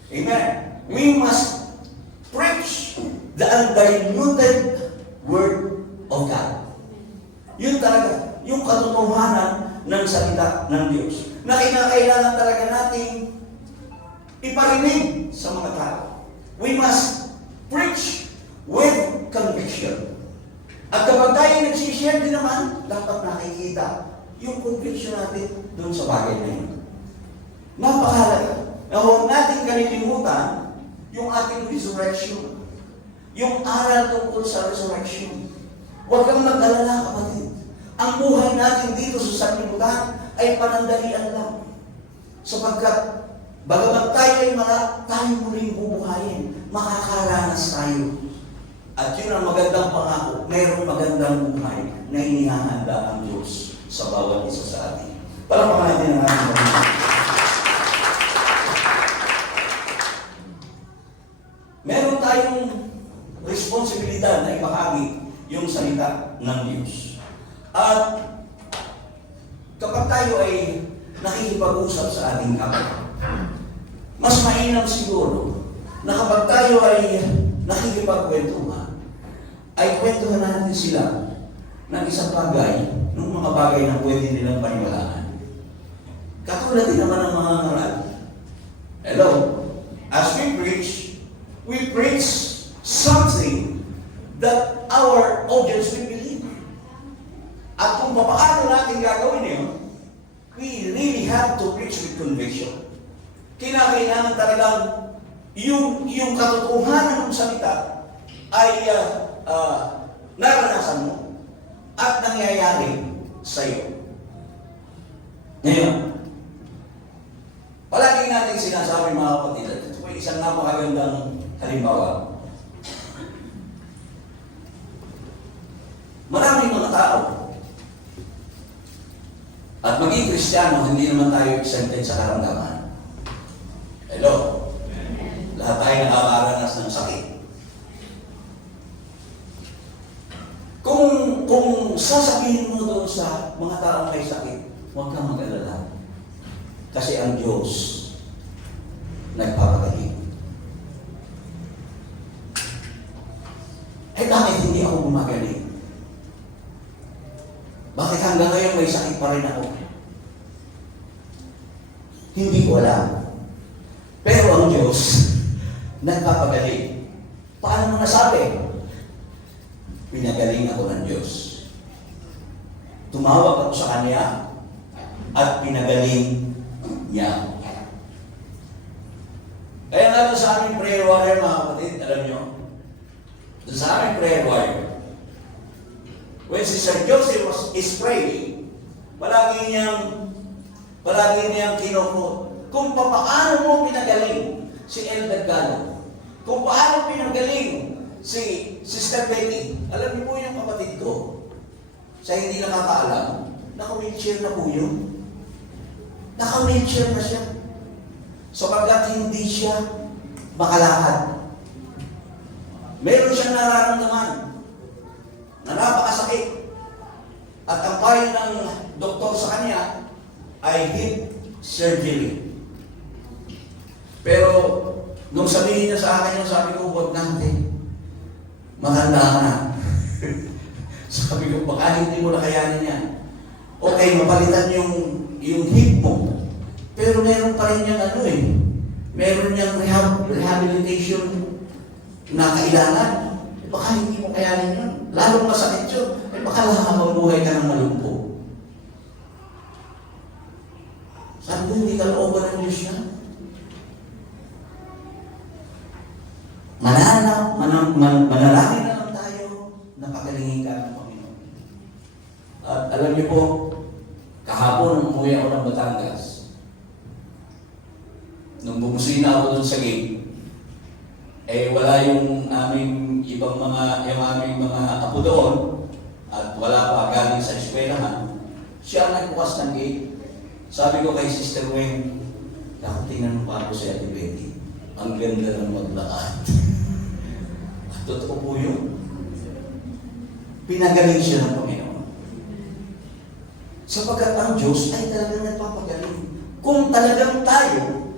Amen. We must preach the undiluted Word of God. Yun talaga, yung katotohanan ng salita ng Diyos na kinakailangan talaga nating iparinig sa mga tao. We must preach with conviction. At kapag tayo nagsishare din naman, dapat nakikita yung conviction natin doon sa bagay na yun. Napakahalaga. Na huwag natin kalilimutan yung ating resurrection. Yung aral tungkol sa resurrection. Huwag kang mag-alala, kapatid. Ang buhay natin dito sa sanlibutan ay panandalian lang. Sapagkat, bagamat tayo tayo muling bubuhayin, makakaranas tayo. At yun ang magandang pangako, mayroong magandang buhay na inihahanda ang Diyos sa bawat isa sa atin. Palakpakan natin ang ating pagkakas. Meron tayong responsibilidad na ibahagi yung salita ng Diyos. At kapag tayo ay nakikipag makikipag-usap sa ating kapwa. Mas mainam siguro na kapag tayo ay nakikipagkwentuhan, ay kwentuhan natin sila ng isang bagay, ng mga bagay na pwede nilang paniwalaan. Katulad din naman ng mga ngaral. Hello? As we preach something that our audience will believe. At kung paano natin gagawin yun, we really have to preach with conviction. Kinakailangan talagang yung katotohanan ng salita ay naranasan mo at nangyayari sa iyo. Ngayon, palagi natin sinasabi mga kapatid, at ito po isang napakagandang halimbawa. Maraming mga tao, at maging Kristiyano, hindi naman tayo exempted sa karamdaman. Hello? Lahat tayo nakakaranas ng sakit. Kung sasabihin mo doon sa mga taong may sakit, huwag kang mag-alala. Kasi ang Diyos nagpapagaling. Eh bakit hindi ako gumagaling? Bakit hanggang ngayon may sakit pa rin ako? Hindi ko alam. Pero ang Diyos nagpapagaling. Paano mo nasabi? Pinagaling ako ng Diyos. Tumawag ako sa Kanya at pinagaling niya. Kaya nga doon sa aming prayer warrior, mga kapatid, alam nyo, doon sa aming prayer warrior, when si Sir Joseph is praying, palagi niyang kinukot kung paano mo pinagaling si Elder Galo, kung paano pinagaling si Sister Betty. Alam niyo po yung kapatid ko, sa hindi nakakaalam, naka-wheelchair na po yun. Naka-wheelchair na siya. Sapagkat hindi siya makalakad. Meron siyang nararamdaman na napakasakit. At ang payo ng doktor sa kanya ay hip surgery. Pero nung sabihin niya sa akin yung sabi ko, huwag natin. Matanda ka na. Sabi ko, baka hindi mo na kayanin yan. Okay, mapalitan yung hip mo. Pero meron pa rin niyang meron niyang rehabilitation na kailangan. Baka hindi mo kayanin yun. Lalong masakit yun. Baka mabuhay ka ng malumpo. Sabi ko, hindi ka looban ng Diyos yan. Manalangin na lang tayo na pagalingin ka ng Panginoon. At alam niyo po, kahapon umuwi ako ng Batangas. Nung bumusina ako doon sa gate, wala yung aming aming mga apo doon at wala pa galing sa eskwelahan. Siya ang nagbukas ng gate. Sabi ko kay Sister Weng, tingnan mo pa ako si Ate Betty. Ang ganda ng maglakad. At totoo po yun. Pinagaling siya ng Panginoon. Sapagkat ang Diyos ay talagang nagpapagaling. Kung talagang tayo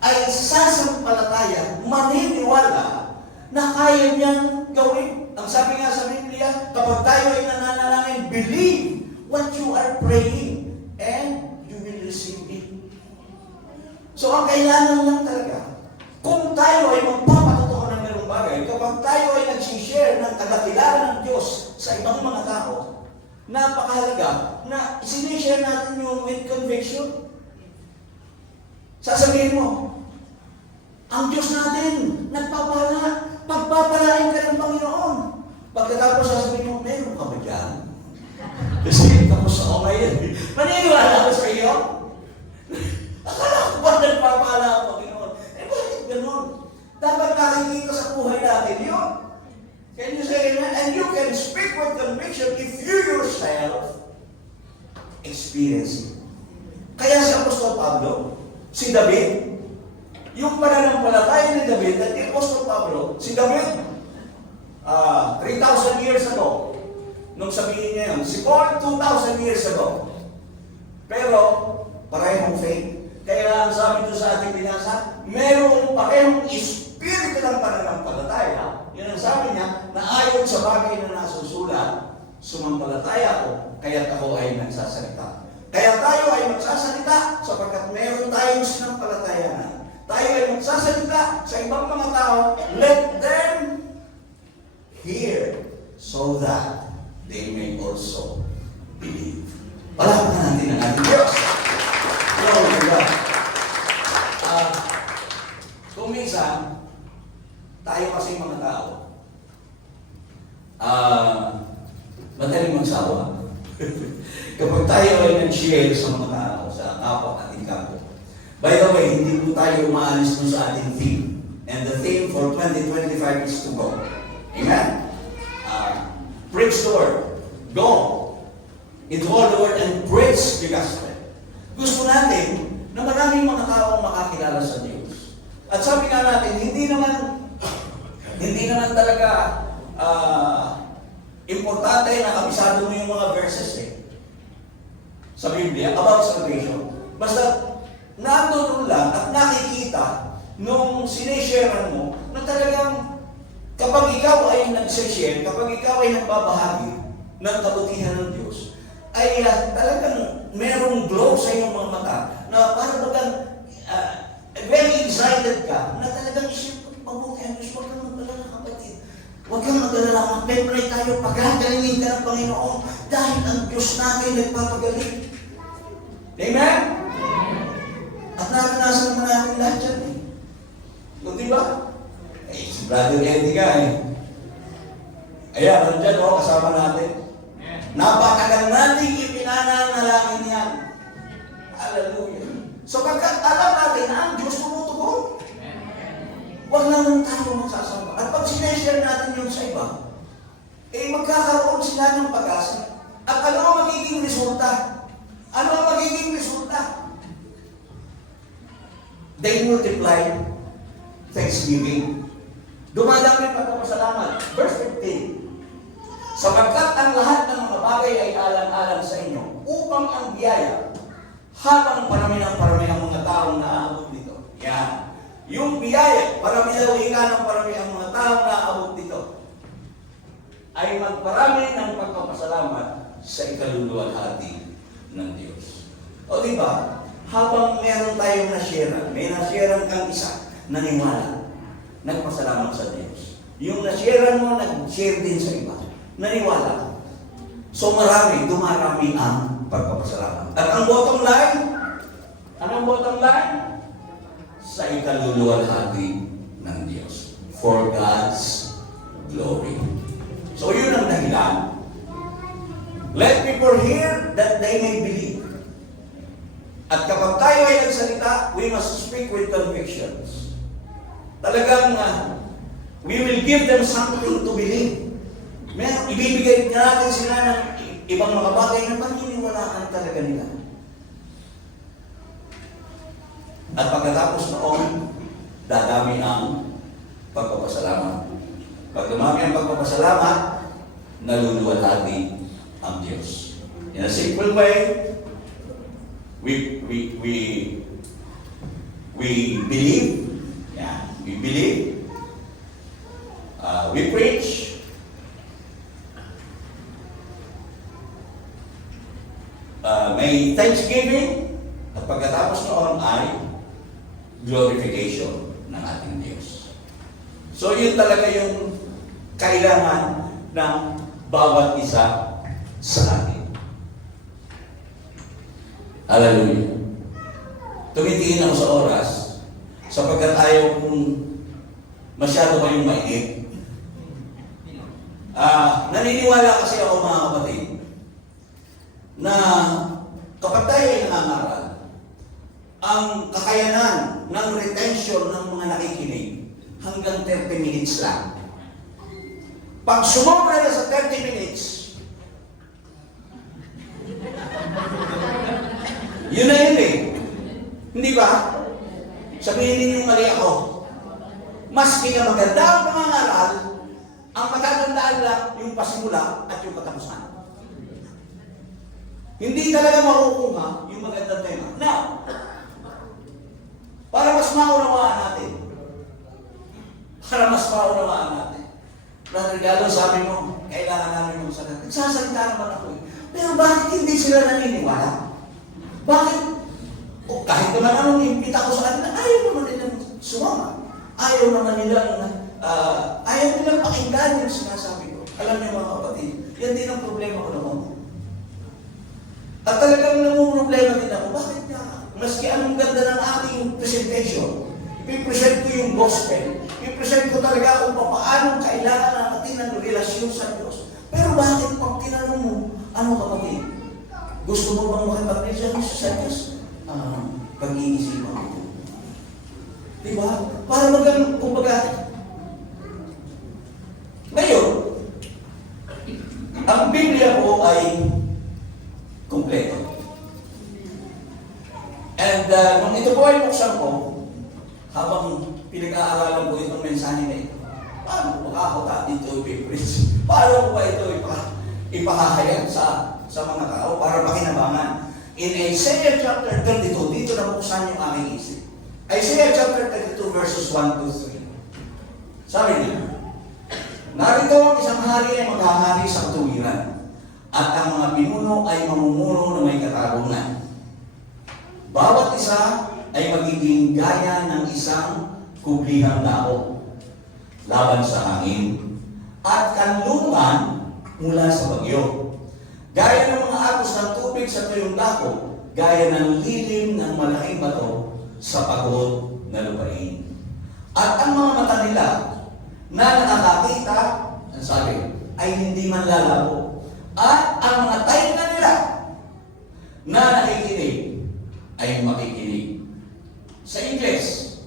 ay sasampalataya, maniniwala na kaya niyang gawin. Ang sabi nga sa Biblia, kapag tayo ay nananalangin, believe what you are praying and you will receive it. So ang kailangan lang talaga, kung tayo ay magpapatotoo ng ganung bagay, kapag tayo ay nagsishare ng kagakilala ng Diyos sa ibang mga tao, napakahalaga na sinishare natin yung with conviction. Sasabihin mo, ang Diyos natin, nagpapala, pagpapalain ka ng Panginoon. Pagkatapos sasabihin mo, meron ka ba dyan? Kasi tapos ako ngayon. Maniniwala ko sa iyo? Akala ko ba nagpapala ang Panginoon? Bakit ganun? Dapat nakikita sa buhay natin yun. Can you say amen? And you can speak with conviction if you yourself experience it. Kaya si Apostol Pablo, si David, yung pananampalataya ni David at ni Apostol Pablo, si David, 3,000 years ago, nung sabihin niya yun, si Paul, 2,000 years ago. Pero, parehong faith. Kaya ang sabi doon sa ating binasa, merong parehong espiritu ng pananampalataya. Yan ang sabi niya, na ayon sa bagay na nasusulat, sumampalataya ko, kaya ako ay nagsasalita. Kaya tayo ay magsasalita sapagkat meron tayong sinampalatayanan. Tayo ay magsasalita sa ibang mga tao, let them hear so that they may also believe. Palakpakan natin ang ating Diyos. Glory to God. Kung minsan, tayo kasi mga tao, madaling magsawa. Kapag tayo ay nag-share sa mga tao, sa kapwa ating kapwa. By the way, hindi po tayo umaalis dun sa ating theme. And the theme for 2025 is to go. Amen? Preach the word. Go into all the world and preach the gospel. Gusto natin na maraming mga taong makakilala sa Diyos. At sabi nga natin, hindi naman talaga importante na kabisado mo yung mga verses sa Biblia about salvation. Basta nandun lang at nakikita nung sinishare mo na talagang kapag ikaw ay nag-share, kapag ikaw ay nagbabahagi ng kabutihan ng Diyos, ay talagang merong glow sa iyong mga mata na parang bagang very excited ka na talagang isip, mabuti ang Diyos, huwag kang mag-alala kapatid. Huwag kang mag-alala, mag-pray tayo, pagkagalingin ka ng Panginoon dahil ang Diyos natin nagpapagaling. Amen? At naranasan naman natin lahat yan di ba? Si Brother Eddie ka Ayan, nandyan kasama natin. Napakalang nating ipinananalangin yan. Hallelujah. So pagkat alam natin na ang Diyos tumutugon, huwag naman tayo magsasama. At pag sineshare natin yun sa iba, magkakaroon sila ng pag-asa. At ano ang magiging resulta? Ano ang magiging resulta? They multiply thanksgiving. Dumadami pagpapasalamat. Verse 15. Sapagkat ang lahat ng mga bagay ay alang-alang sa inyo upang ang biyaya habang parami ng mga taong naaabot dito. Yan. Yung biyaya, parami ng parami ang mga taong naaabot dito ay magparami ng pagpapasalamat sa ikaluluwalhati ng Diyos. O diba? Habang meron tayong nasyaran, may nasyaran kang isa, naniwala, nagpasalamat sa Diyos. Yung nasyaran mo, nag-share din sa iba, naniwala. So dumarami ang pagpapasalamat. At ang bottom line, anong bottom line? Sa ikaluluwalhati ng Diyos. For God's glory. So yun ang dahilan. Let people hear that they may believe. At kapag tayo ay nagsalita, we must speak with convictions. Talagang we will give them something to believe. Ibibigay natin sila ng ibang mga bagay na paniniwalaan talaga nila. At pagkatapos noon, dadami ang pagpapasalamat. Pag dumami ang pagpapasalamat, naluluwalhati ang Diyos. In a simple way, we believe. Yeah, we believe. We preach. May thanksgiving. At pagkatapos noon ay glorification ng ating Diyos. So yun talaga yung kailangan ng bawat isa sa atin. Hallelujah. Tumitingin ako sa oras sapagkat ayaw kung masyado kayong mainit. Naniniwala kasi ako mga kapatid na kapag tayo ay nangangaral, ang kakayanan ng retention ng mga nakikinig hanggang 30 minutes lang. Pag sumobra na sa 30 minutes, yun na yun Hindi ba? Sabihin ninyo mali ako. Maski na maganda ang pangangaral, ang matatandaan lang yung pasimula at yung katapusan. Hindi talaga makukuha yung magandang tema. Now, para mas maunawaan natin, Brother Galo, sabi mo, kailangan namin yung salita. Nagsasalita naman ako eh. Pero bakit hindi sila naniniwala? Bakit? O, kahit naman anong impita ko sa kanila, ayaw naman nilang sumama. Ayaw nilang pakinggan yung sinasabi ko. Alam niyo mga kapatid, yan din ang problema ko naman. At talagang namumroblema din ako, bakit nga? Maski anong ganda ng aking presentation, ipipresent ko yung gospel, ipipresent ko talaga kung paano kailangan natin ng relasyon sa Diyos. Pero bakit pag tinanong mo, ano kapatid? Gusto mo bang makipag-relasyon sa Diyos? Pag-iisipan ko. Diba? Para kumbaga, ngayon, ang Biblia po ay kumpleto. And nung ito po ay buksan ko, habang pinag-aaralan ko itong mensahe na ito, paano ko makakota dito i-preach? Paano ko ba ito ipahahayag sa mga tao para pakinabangan? In Isaiah chapter 32, dito na buksan yung aking isip. Isaiah chapter 32 verses 1 to 3. Sabi niya, narito ang isang hari ay maghahari sa katuwiran, at ang mga pinuno ay mamumuno na may katarungan. Bawat isa ay magiging gaya ng isang kublihang dao laban sa hangin at kanlungan mula sa bagyo. Gaya ng mga agos ng tubig sa tuyong dako, gaya ng lilim ng malaking bato sa pagod na lupain. At ang mga mata nila na nakakakita, ang sabi, ay hindi man lalabo. At ang mga tainga nila na nakikinig ay makikinig. Sa English,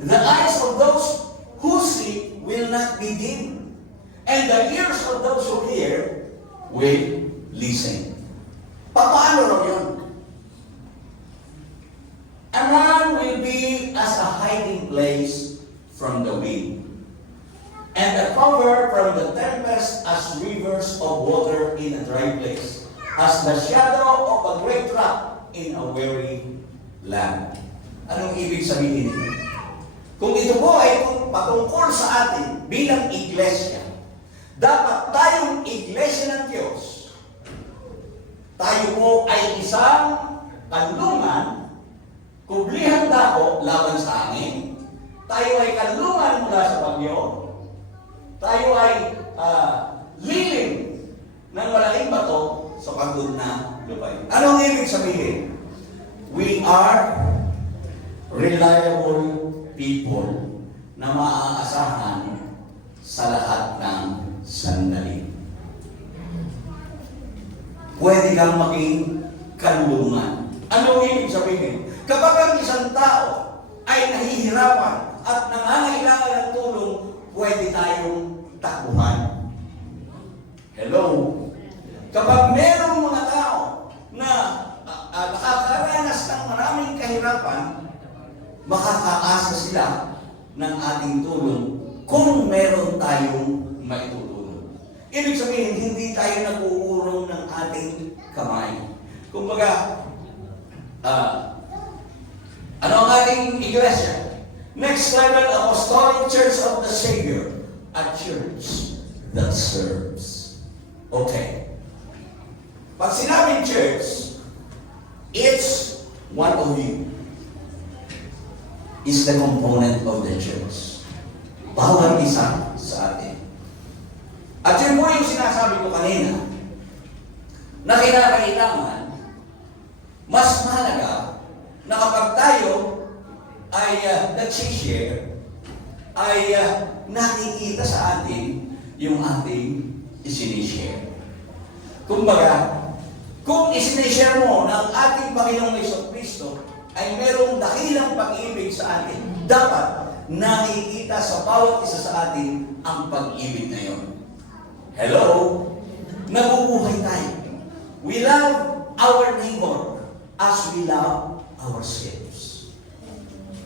the eyes of those who see will not be dim, and the ears of those who hear will listen. Paano raw yun? A man will be as a hiding place from the wind, and a cover from the tempest as rivers of water in a dry place, as the shadow of a great rock in a weary land. Anong ibig sabihin nito? Kung ito po ay patungkol sa atin bilang iglesia, dapat tayong iglesia ng Diyos, tayo po ay isang kanlungan, kublihang dako laban sa hangin, tayo ay kanlungan mula sa bagyo, tayo ay lilim ng malaking bato sa pagod na lupain. Anong ibig sabihin? We are reliable people na maaasahan sa lahat ng sandali. Pwede kang maging kanlungan. Anong ibig sabihin? Kapag ang isang tao ay nahihirapan at nangangailangan ng tulong, pwede tayong takbuhan. Hello? Kapag merong mga tao na nakakaranas ng maraming kahirapan, makakaasa sila ng ating tulong kung meron tayong maitutulong. Ibig sabihin, hindi tayo nag-uurong ng ating kamay. Kumbaga, ano ang ating iglesia? Next level, Apostolic Church of the Savior, a church that serves. Okay. Pag sinabing church, it's one of you. Is the component of the church. Bawat isa sa atin. At yun po yung sinasabi ko kanina, na kinakailangan, mas mahalaga na kapag tayo ay nag-share, ay nakikita sa atin yung ating isinishare. Kumbaga, kung isinishare mo ng ating Panginoong Jesucristo, ay merong dakilang pag-ibig sa atin. Dapat nakikita sa bawat isa sa atin ang pag-ibig na yun. Hello? Nabubuhay tayo. We love our neighbor as we love ourselves.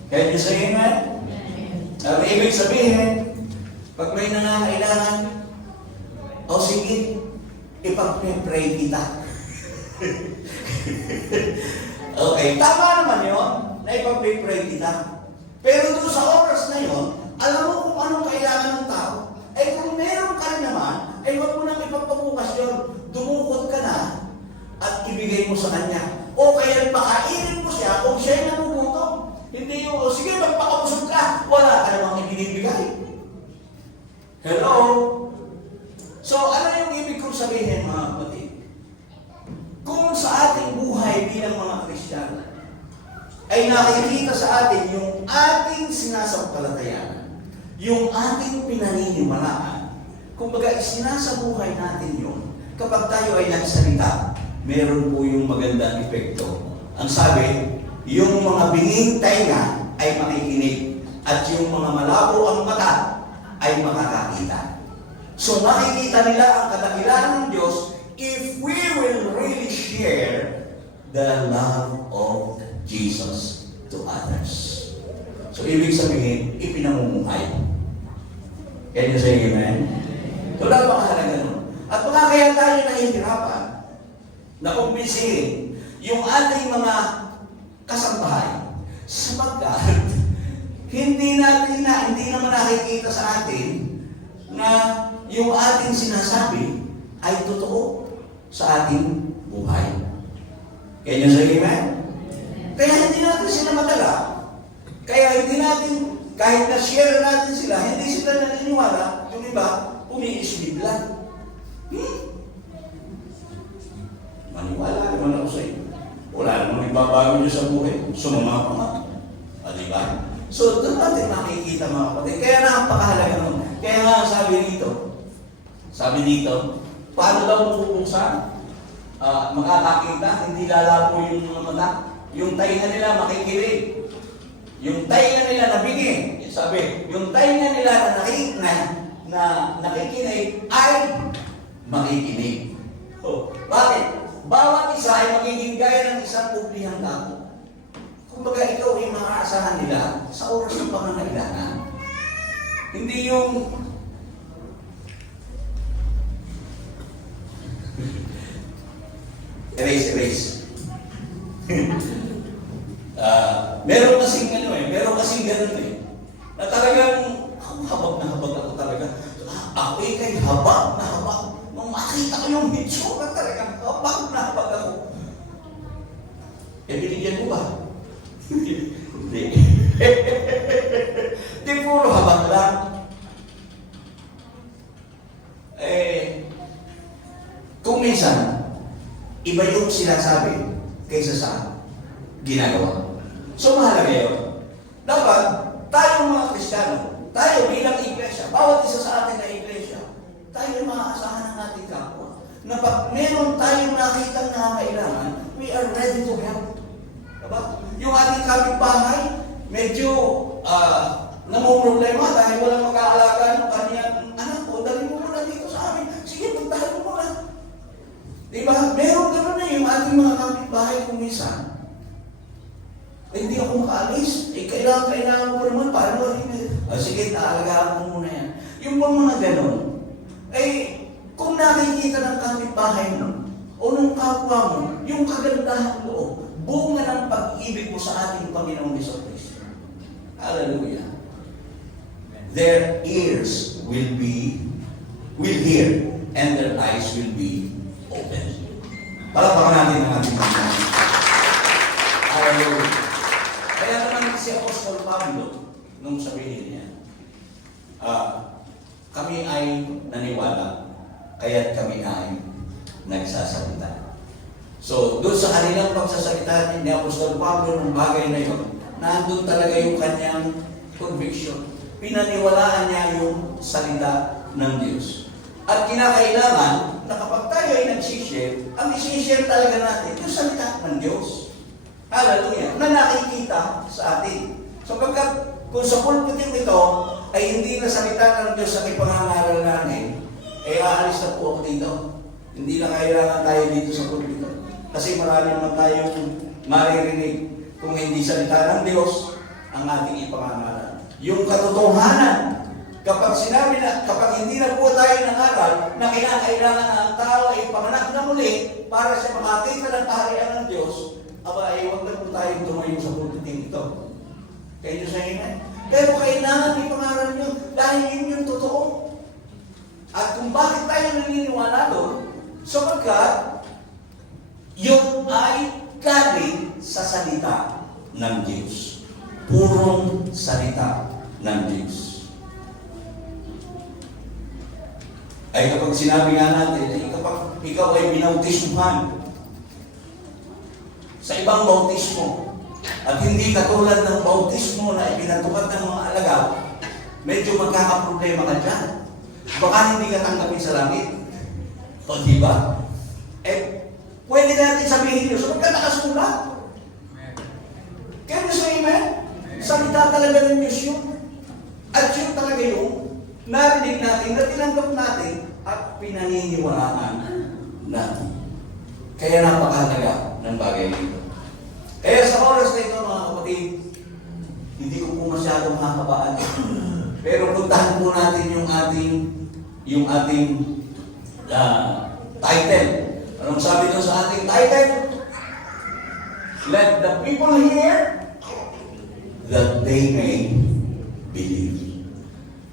Can you say amen? Ang ibig sabihin, pag may nangangailangan, o sige, ipag-pray kita. Okay, tama naman yun, na ipag-pray kita. Pero doon sa oras na yun, alam mo kung anong kailangan ng tao. Eh kung meron ka rin naman, ay wag mo nang ipagpabukas yun. Dumukot ka na at ibigay mo sa kanya. O kaya pakainin mo siya kung siya'y nagugutom. Hindi yung, o sige, magpakabusog ka. Wala ka namang ibinibigay. Hello? So, ano yung ibig kong sabihin, mga kapatid? Kung sa ating buhay bilang mga Kristiyano, ay nakikita sa atin yung ating sinasampalatayanan, yung ating pinaniniwalaan, kumbaga isinasabuhay natin yun, kapag tayo ay nagsalita, meron po yung magandang epekto. Ang sabi, yung mga binging tainga ay makikinig at yung mga malabo ang mata ay makakakita. So makikita nila ang kadakilaan ng Diyos if we will really share the love of Jesus to others. So ibig sabihin, ipinamumuhay. Can you say amen? So napakahalaga nun. At baka kaya tayo nahihirapan na kumbinsihin yung ating mga kasambahay sapagkat hindi naman nakikita sa atin na yung ating sinasabi ay totoo sa ating buhay. Can you say amen? Kaya hindi natin sila madala. Kaya hindi natin, kahit na-share natin sila, hindi sila naniniwala, yung iba, umiisbid lang. Maniwala naman ako sa iyo. Wala namang ibabago niyo sa buhay. Sumama pa nga. Diba? So, doon natin makikita mga kapatid. Kaya napakahalaga nun. Kaya nga sabi dito, paano daw mabubuksan? Makakakita, hindi lalabo yung mga mata. Yung tainga nila makikinig. Yung tainga nila nabigin. Sabi, yung tainga nila na nakikinig ay makikinig. So, bakit? Bawat isa ay magiging gaya ng isang publihang tao. Kumbaga ikaw ay maaasahan nila sa oras ng pangangailangan. Hindi yung erase. Meron kasing ganun na talagang habag na habag ako talaga. Ako ay kay habag na habag. Nung makita ko yung hitsura talaga, habag na habag ako. Binigyan mo ba? Hindi. Di puro habag lang. Kung minsan, iba yung sinasabi kaysa sa ginagawa. So mahalaga yun. Dapat, tayong mga Kristiyano, tayo bilang iglesia, bawat isa sa atin na iglesia, tayo ay maaasahan ng ating kapwa. Na pag meron tayong nakitang nangangailangan, we are ready to help. Diba? Yung ating kapitbahay, medyo namumroblema dahil walang mag-aalaga ng kanyang anak ko, dali mo muna dito sa amin. Sige, puntahan mo muna. Diba? Meron gano'n na yung ating mga kapitbahay kung minsan. Hindi ako makaalis. Kailangan ko naman. Paano? Sige, taalagaan mo muna yan. Yung mga gano'n, kung nakikita ng kapitbahay mo, o ng kapwa mo, yung kagandahan loob, bunga ng pag-ibig mo sa ating Panginoong Jesucristo. Hallelujah. Their ears will hear, and their eyes will be open. Palakpakan natin ang ating Panginoon. Hallelujah. Kaya naman si Apostol Pablo, nung sabihin niya, kami ay naniwala, kaya't kami ay nagsasalita. So, doon sa kanilang pagsasalita ni Apostol Pablo ng bagay na yun, nandun talaga yung kanyang conviction. Pinaniwalaan niya yung salita ng Diyos. At kinakailangan na kapag tayo ay nag-share, ang i-share talaga natin yung salita ng Diyos. Hallelujah! Na nakikita sa atin. So kung sa pulpit ito ay hindi na salita ng Diyos sa ipangangaral namin, aalis na po ako dito. Hindi na kailangan tayo dito sa pulpit. Kasi marami naman tayong maririnig kung hindi salita ng Diyos ang ating ipangangaral. Yung katotohanan Kapag sinabi na, kapag hindi na po tayo nangaral na kinakailangan na ang tao ay panganak na muli para siya makakita ng kaharian ng Diyos, aba ay huwag na po tayong tumayo sa pulpiting ito. Kayo sa inyo. Pero kailangan ipangaral nyo dahil yun yung totoo. At kung bakit tayo naniniwala doon, sapagkat yun ay galing sa salita ng Diyos. Purong salita ng Diyos. Ay kapag sinabi nga natin, ay kapag ikaw ay binautismuhan sa ibang bautismo at hindi katulad ng bautismo na ipinatupad ng mga alagaw, medyo magkakaproblema ka dyan. Baka hindi ka tanggapin sa langit. O diba? Eh, pwede natin sabihin Diyos, huwag ka nakasulat. Kaya sa amen? Salita talaga ng Diyos yun. At yun talaga yung narinig natin, na tinanggap natin at pinaniniwalaan natin. Kaya napakahalaga ng bagay nito. Kaya sa oras na ito, mga kapatid, hindi ko po masyadong makakabaan. Pero puntahan po natin yung ating title. Anong sabi doon sa ating title? Let the people hear that they may believe.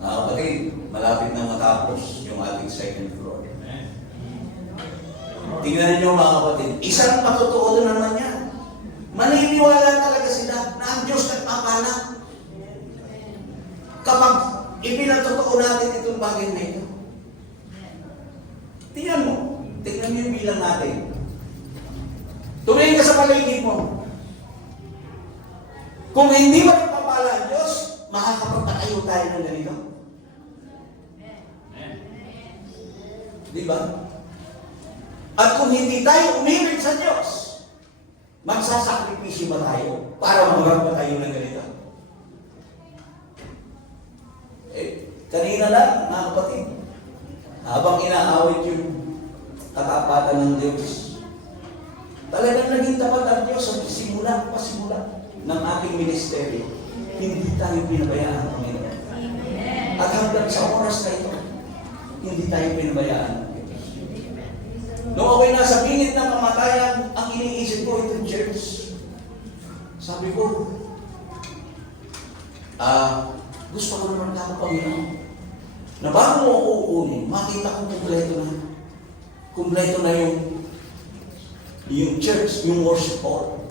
Kapatid, malapit na matapos yung ating second floor. Tingnan niyo mga kapatid, isang matutuo doon naman yan. Maniniwala talaga sila na ang Diyos nagpapala. Kapag ipinatotoo natin itong bagay na ito. Tingnan mo yung bilang natin. Tumingin ka sa paligid mo. Kung hindi mo nagpapala ang Diyos, makakapagpatayo tayo ng ganito. Di ba? At kung hindi tayo umibig sa Diyos, magsasakripisyo ba tayo para maharap ba tayo ng ganito? Kanina lang, mga kapatid, habang inaawit yung katapatan ng Diyos, talagang naging tapat ang Diyos sa pasimula ng ating ministeryo. Hindi tayo pinabayaan ng Panginoon. At hanggang sa oras na ito, hindi tayo pinabayaan ng Diyos. Noong ako'y nasa bingit ng kamatayan, ang iniisip ko itong church. Sabi ko, gusto ko naman ako Panginoon. Na bago mo ako uunin, makita ko kumpleto na yung church, yung worship hall.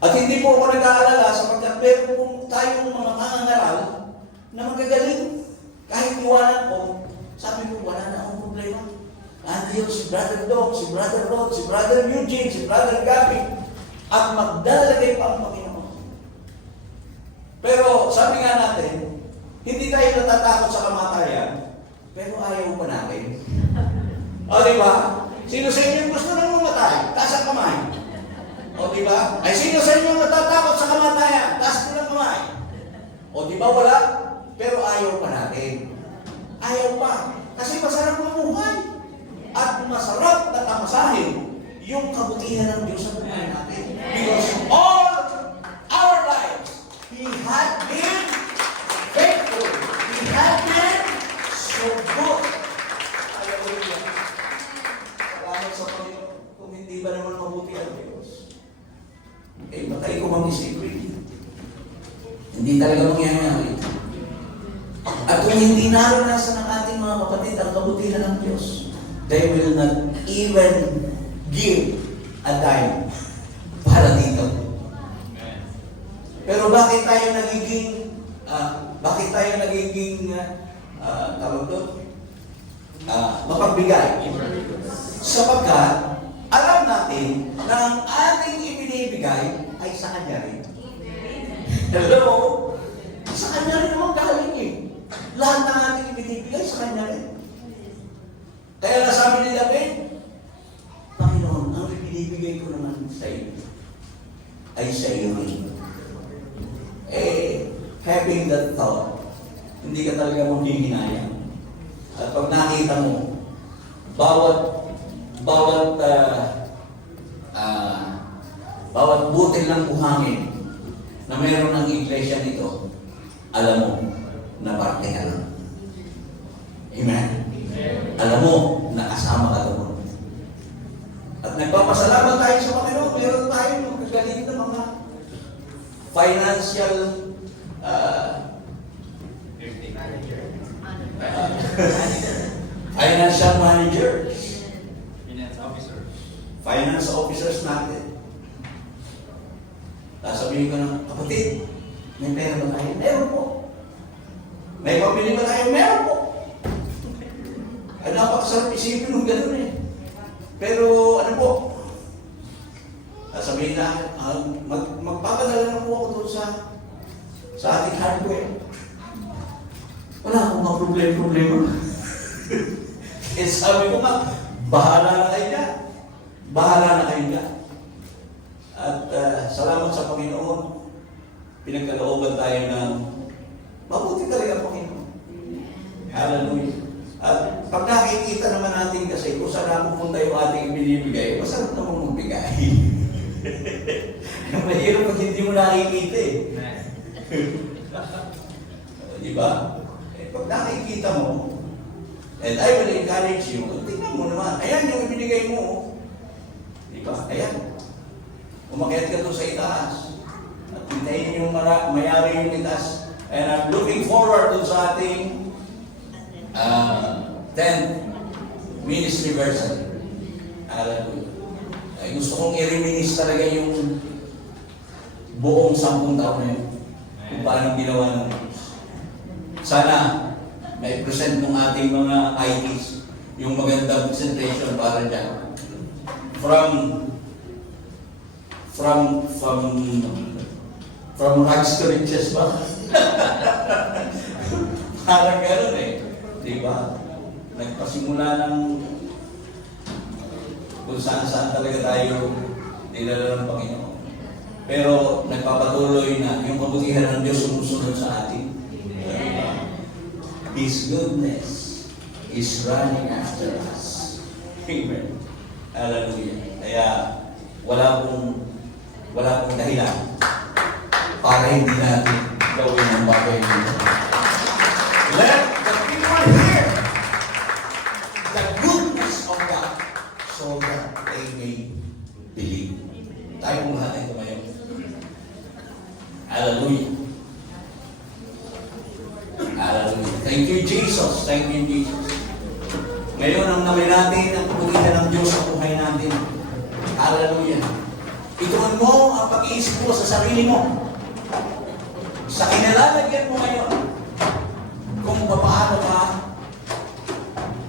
At hindi po ako nag-aalala sapagkat meron po tayong mga mangangaral na magagaling. Kahit iwanan ko, sabi ko, wala na akong problema. Nandiyo si Brother Dog, si Brother Rod, si Brother Eugene, si Brother Gabby, at magdalagay pa ang Panginoon. Pero sabi nga natin, hindi tayo natatakot sa kamatayan, pero ayaw pa natin. O diba? Sino sa inyo gusto nang mamatay? Taas ang kamay. O diba? Ay sino sa inyo natatakot sa kamatayan? Taas ko ng kamay. O diba wala? Pero ayaw pa natin. Ayaw pa. Kasi masarap mamuhay. At masarap na tamasahin yung kabutihan ng Diyos sa buhay natin. Because all our lives, He had been faithful. He had been so good. Hallelujah. Salamat sa Panginoon. Kung hindi ba naman mabuti ang Diyos, patay ko mag-isipin. Hindi talaga mangyayari. At kung hindi naranasan ng ating mga kapatid ang kabutihan ng Diyos, they will not even give a dime para dito. Pero bakit tayo nagiging tawag doon? Mapagbigay? Sapagkat alam natin na ang ating ibinibigay ay sa Kanya rin. Hello? Sa Kanya rin naman galing eh. Lahat ng ating ibinibigay sa Kanya rin. Kaya nasabi ni David, Panginoon, ang ibinibigay ko naman sa iyo ay sa iyo rin. Having that thought, hindi ka talaga maghihinayang. At pag nakita mo, bawat butil ng buhangin na mayroon ng iglesia nito, alam mo, na parte ka lang. Amen? Alam mo, nakasama ka doon. At nagpapasalamat tayo sa Panginoon, meron tayo ng kagaling na mga financial financial managers, finance officers natin. Sasabihin ko na, kapatid, may pera ba tayo? Meron po. May pamilya ba tayo? Meron po. Ay, napakasarap isipin ng gano'n eh. Pero ano po, sasabihin na, magpapadala na po ako doon sa ating hardware. Wala akong mga problema. Eh sabi ko nga, bahala na kayo dyan. Bahala na kayo dyan. At salamat sa Panginoon, pinagkalooban tayo ng mabuti talaga Panginoon. Hallelujah. At pag nakikita naman natin kasi kung saan napupunta yung ating binibigay, masarap naman magbigay. Mahirap pag hindi mo nakikita eh. Di ba? Eh, pag nakikita mo, and I will encourage you, tingnan mo naman, ayan yung ibinigay mo. Di ba? Ayan. Umakyat ka doon sa itaas. At hintayin yung mayari yung itaas. And I'm looking forward doon sa ating 10th ministry version. Hallelujah. Ay, gusto kong i-reminis talaga yung buong 10 taon na yun. Kung paano ginawa ng Diyos. Sana may present ng ating mga ITs yung magandang presentation para dyan. From rags to riches ba? Parang gano'n eh. Diba? Nagpasimula ng kung saan talaga tayo nilala ng Panginoon. Pero nagpapatuloy na yung kabutihan ng Diyos sumusunod sa atin. His goodness is running after us. Amen. Hallelujah. Kaya wala pong dahilan para hindi natin gawin ang bagay nito. Let the people hear the goodness of God so that they may believe. Tayo mong lahat ay tumayo. Hallelujah. Hallelujah. Thank you, Jesus. Thank you, Jesus. Ngayon, ang namin natin ang kabutihan ng Diyos sa buhay natin. Hallelujah. Ituon mo ang pag-iisip mo sa sarili mo. Sa kinalalagyan mo ngayon, kung paano ka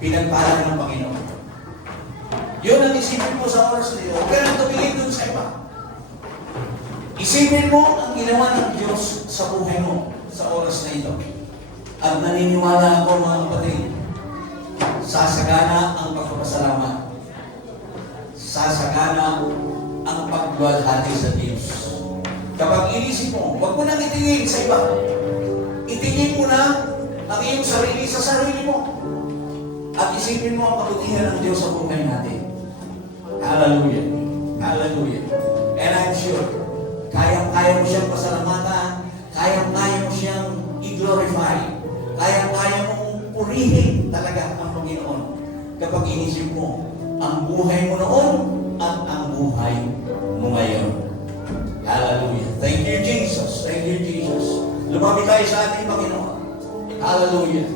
pinagpala ng Panginoon. Yun ang isipin mo sa oras na ito. Huwag ka nang tumingin dun sa iba. Isipin mo ang ginawa ng Diyos sa buhay mo sa oras na ito. At naniniwala ako mga kapatid, sasagana ang pagpapasalamat. Sasagana ang pagluwalhati sa Diyos. Kapag inisip mo, huwag mo nang itingin sa iba. Itingin mo na ang iyong sarili sa sarili mo. At isipin mo ang kabutihan ng Diyos sa buhay natin. Hallelujah. Hallelujah. And I'm sure, kayang-kaya mo siyang pasalamatan, kayang-kaya mo siyang i-glorify, kayang-kaya mong purihin talaga ang Panginoon kapag inisip mo ang buhay mo noon at ang buhay mo ngayon. Hallelujah. Thank you, Jesus. Thank you, Jesus. Lumapit tayo sa ating Panginoon. Hallelujah.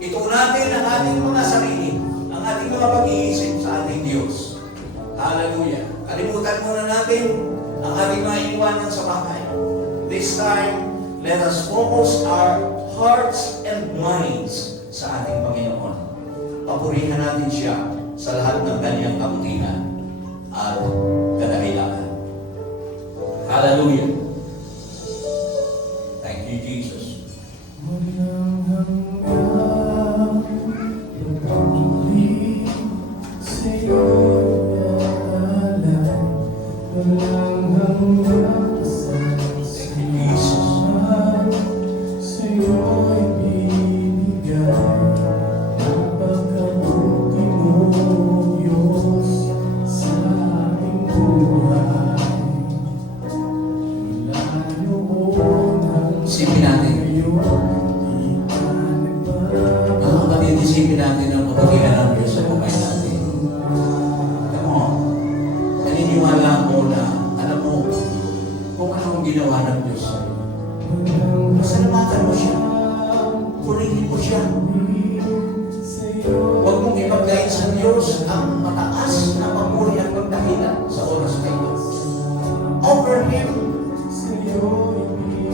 Ito natin ang ating mga sarili, ang ating mga pag-iisip sa ating Diyos. Hallelujah. Kalimutan muna natin ang ating mga iwanan sa bahay. This time, let us focus our hearts and minds sa ating Panginoon. Papurihan natin siya sa lahat ng kanyang kabutihan at kadahilakan. Hallelujah. Thank you, Jesus. Walang hanggang pagpapuli sa'yo'y alay. Walang hanggang pasasalamat sa'yo'y binigay. Napakabuti mo, Diyos, sa aking buhay. Mula noon hanggang Sipin natin. ngayon, ikaw Pagsisihin natin ang kabutihan ng Diyos sa buhay natin. Come on. Naniniwala ako na, alam mo, kung anong ginawa ng Diyos sa'yo. Pasalamatan mo siya. Purihin mo siya. Huwag mong ipaglain sa Diyos ang mataas na papuri at pagdahilan sa oras na ito. Offer Him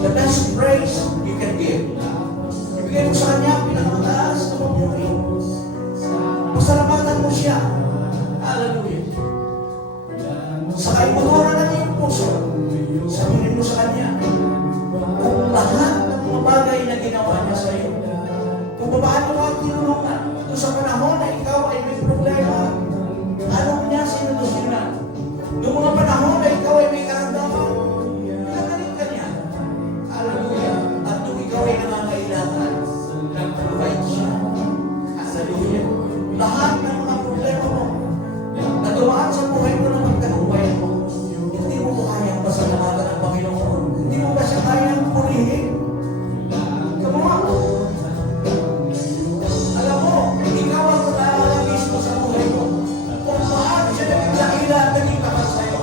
the best praise you can give. Ibigay mo sa Kanya ang pinakamataas na papuri. Pasalamatan mo siya. Hallelujah. Sa kaibuturan ng iyong puso, sabihin mo sa Kanya, kung lahat ng mga bagay na ginawa niya sa iyo, kung paano mo ang tinulungan, kung sa panahon na ikaw ay may problema, ano niya sinulusyonan? Noong mga panahon na ikaw ay may karamdaman, pinagaling ka niya. Hallelujah. At nung ikaw ay nangangailangan, nag-provide siya. Hallelujah. Lahat ng mga problema mo, na dumaan sa buhay mo na magtagumpay mo, hindi mo kayang pasalamatan ng Panginoon. Hindi mo ba siya kayang purihin? Come on! Alam mo, ikaw ang mag-aalagis mo sa buhay mo. Kung paano siya naging dakila at naging kapal sa'yo.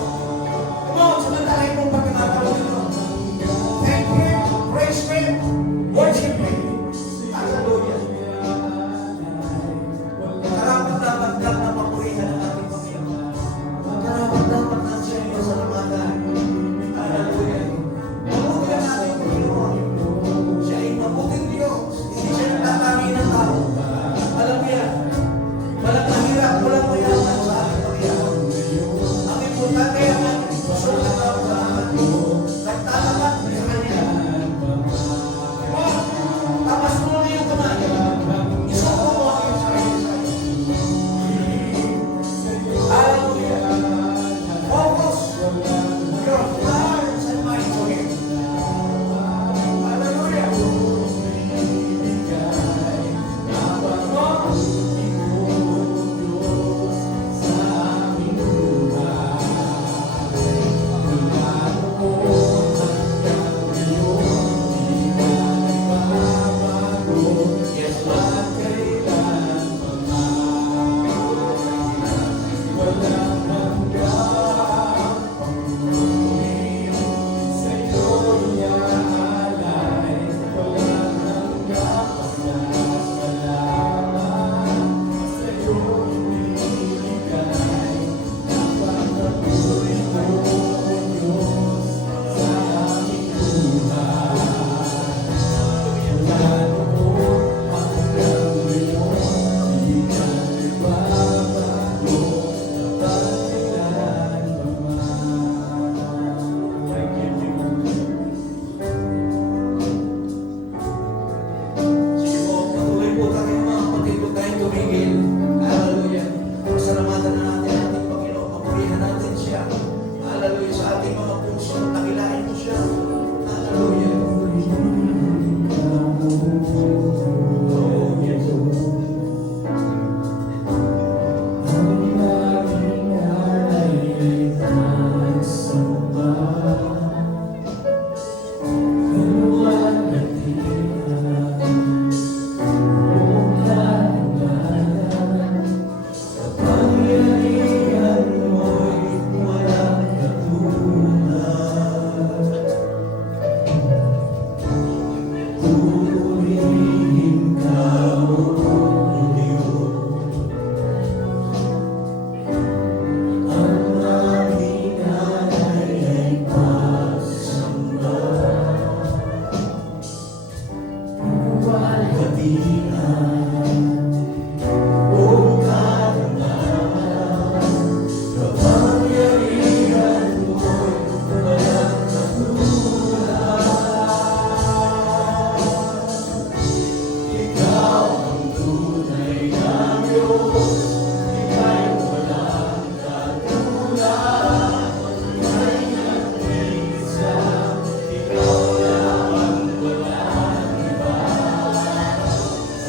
Come on, samantalay mong pagkakataon ito. Thank Him, praise Him, worship Him. Hallelujah. Karapat-dapat lang na papurihan ang ating Panginoon. Karapat-dapat lang siya iyo sa lamatan. Hallelujah. Mabuti ang ating Panginoon. Siya ay mabuting Diyos. Hindi siya nagtatami ng tao. Alam mo yan. Walang mahirap, walang mayaman sa ating Panginoon. Ang importante ang ating puso na tao sa atin. Nagtatapat sa Kanya. Tapas mo na yung kamay. Isuko mo ang iyong sarili sa iyo. Hallelujah. Focus your hearts and mind to Him. Hallelujah. Yes, Lord. Sige po, patuloy po tayo mga kapatid, huwag tayong tumigil. Hallelujah. Pasalamatan na natin ating Panginoon, papurihan natin siya. Hallelujah. Sa ating mga puso, takilain mo siya. Hallelujah. Oh, yes.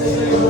Hallelujah.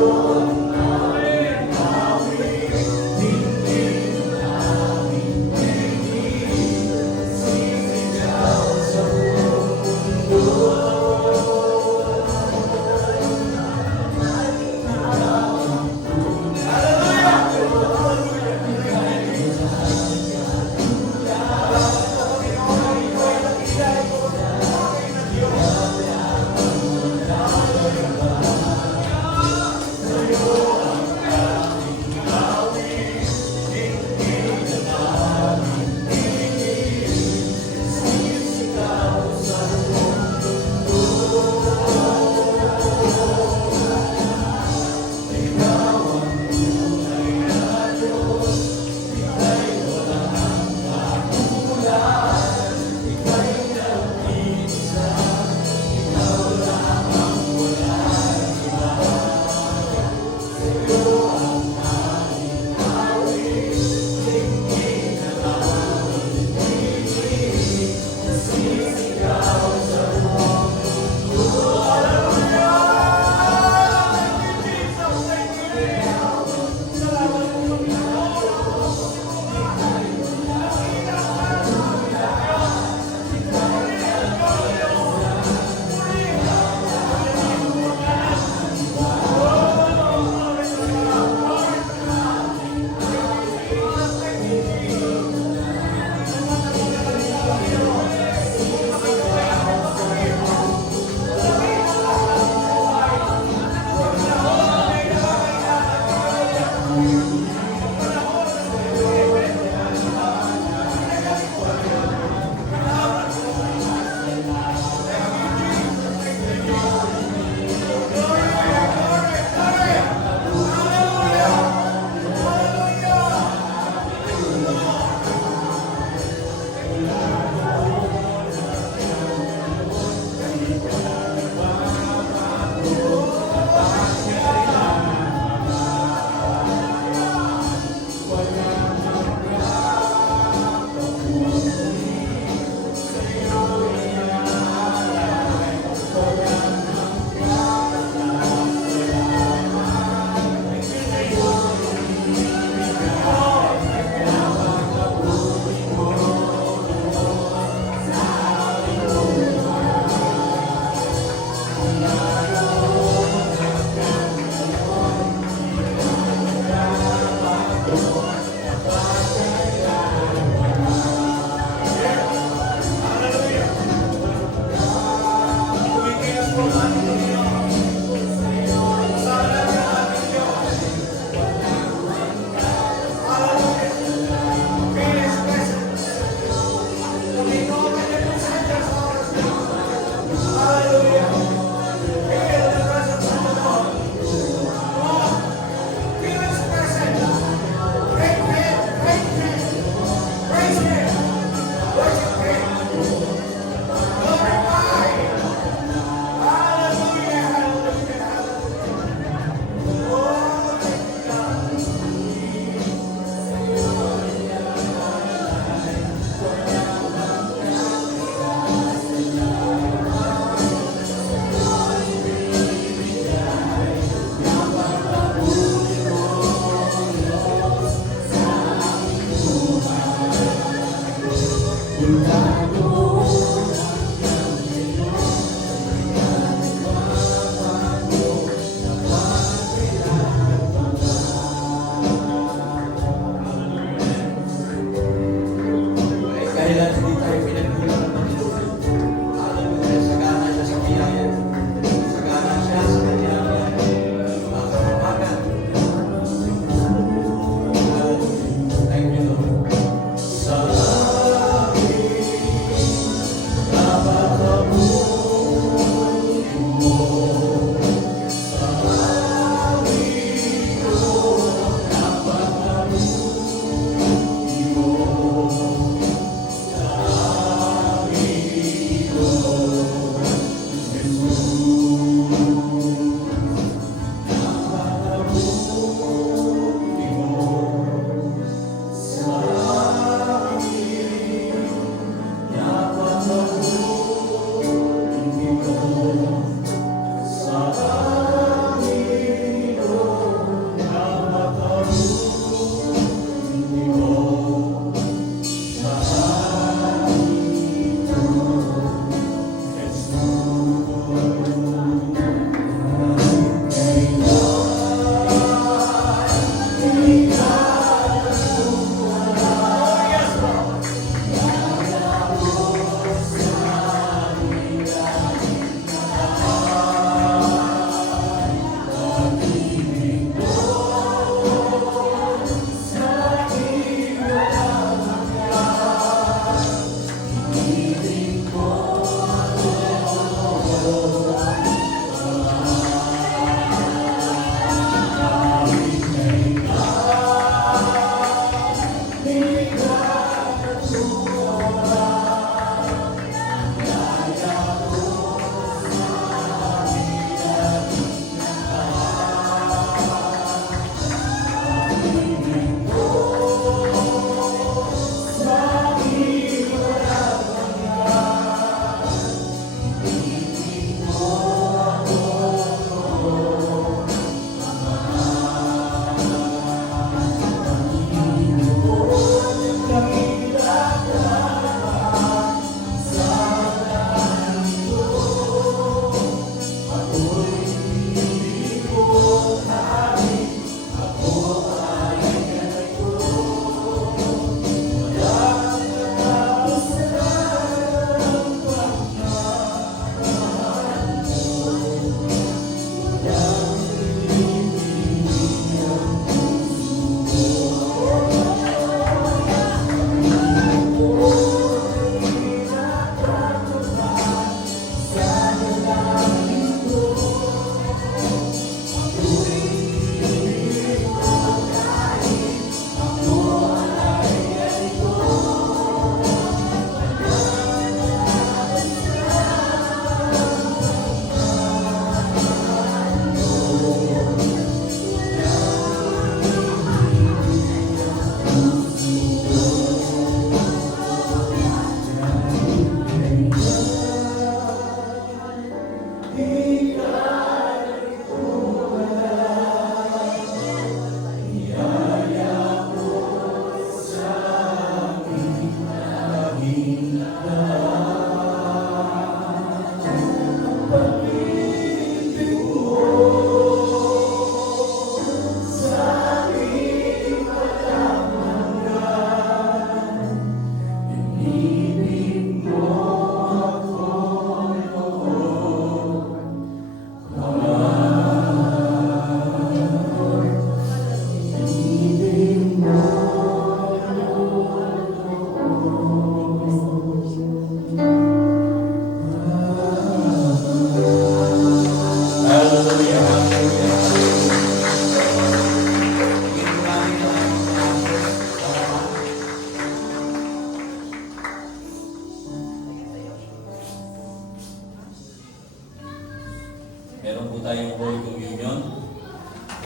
Meron po tayong Holy Communion.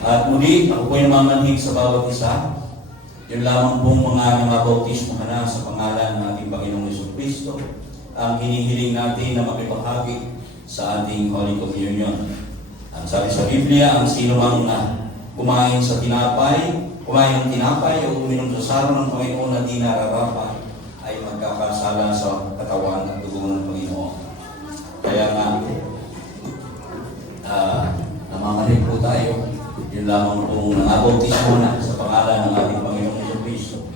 At muli, ako po yung mamanhig sa bawat isa. Yun lamang pong mga namabautismo na sa pangalan ng ating Panginoong Jesucristo ang hinihiling natin na makipahagi sa ating Holy Communion. Ang sabi sa Biblia, ang sino mang kumain ng tinapay o uminom sa saro ng Panginoon na di nararapat ay magkakasala sa katawan at dugo ng Panginoon. Kaya nga, namamalig po tayo. Yun lamang pong nangabautismo na sa pangalan ng ating Panginoong Jesucristo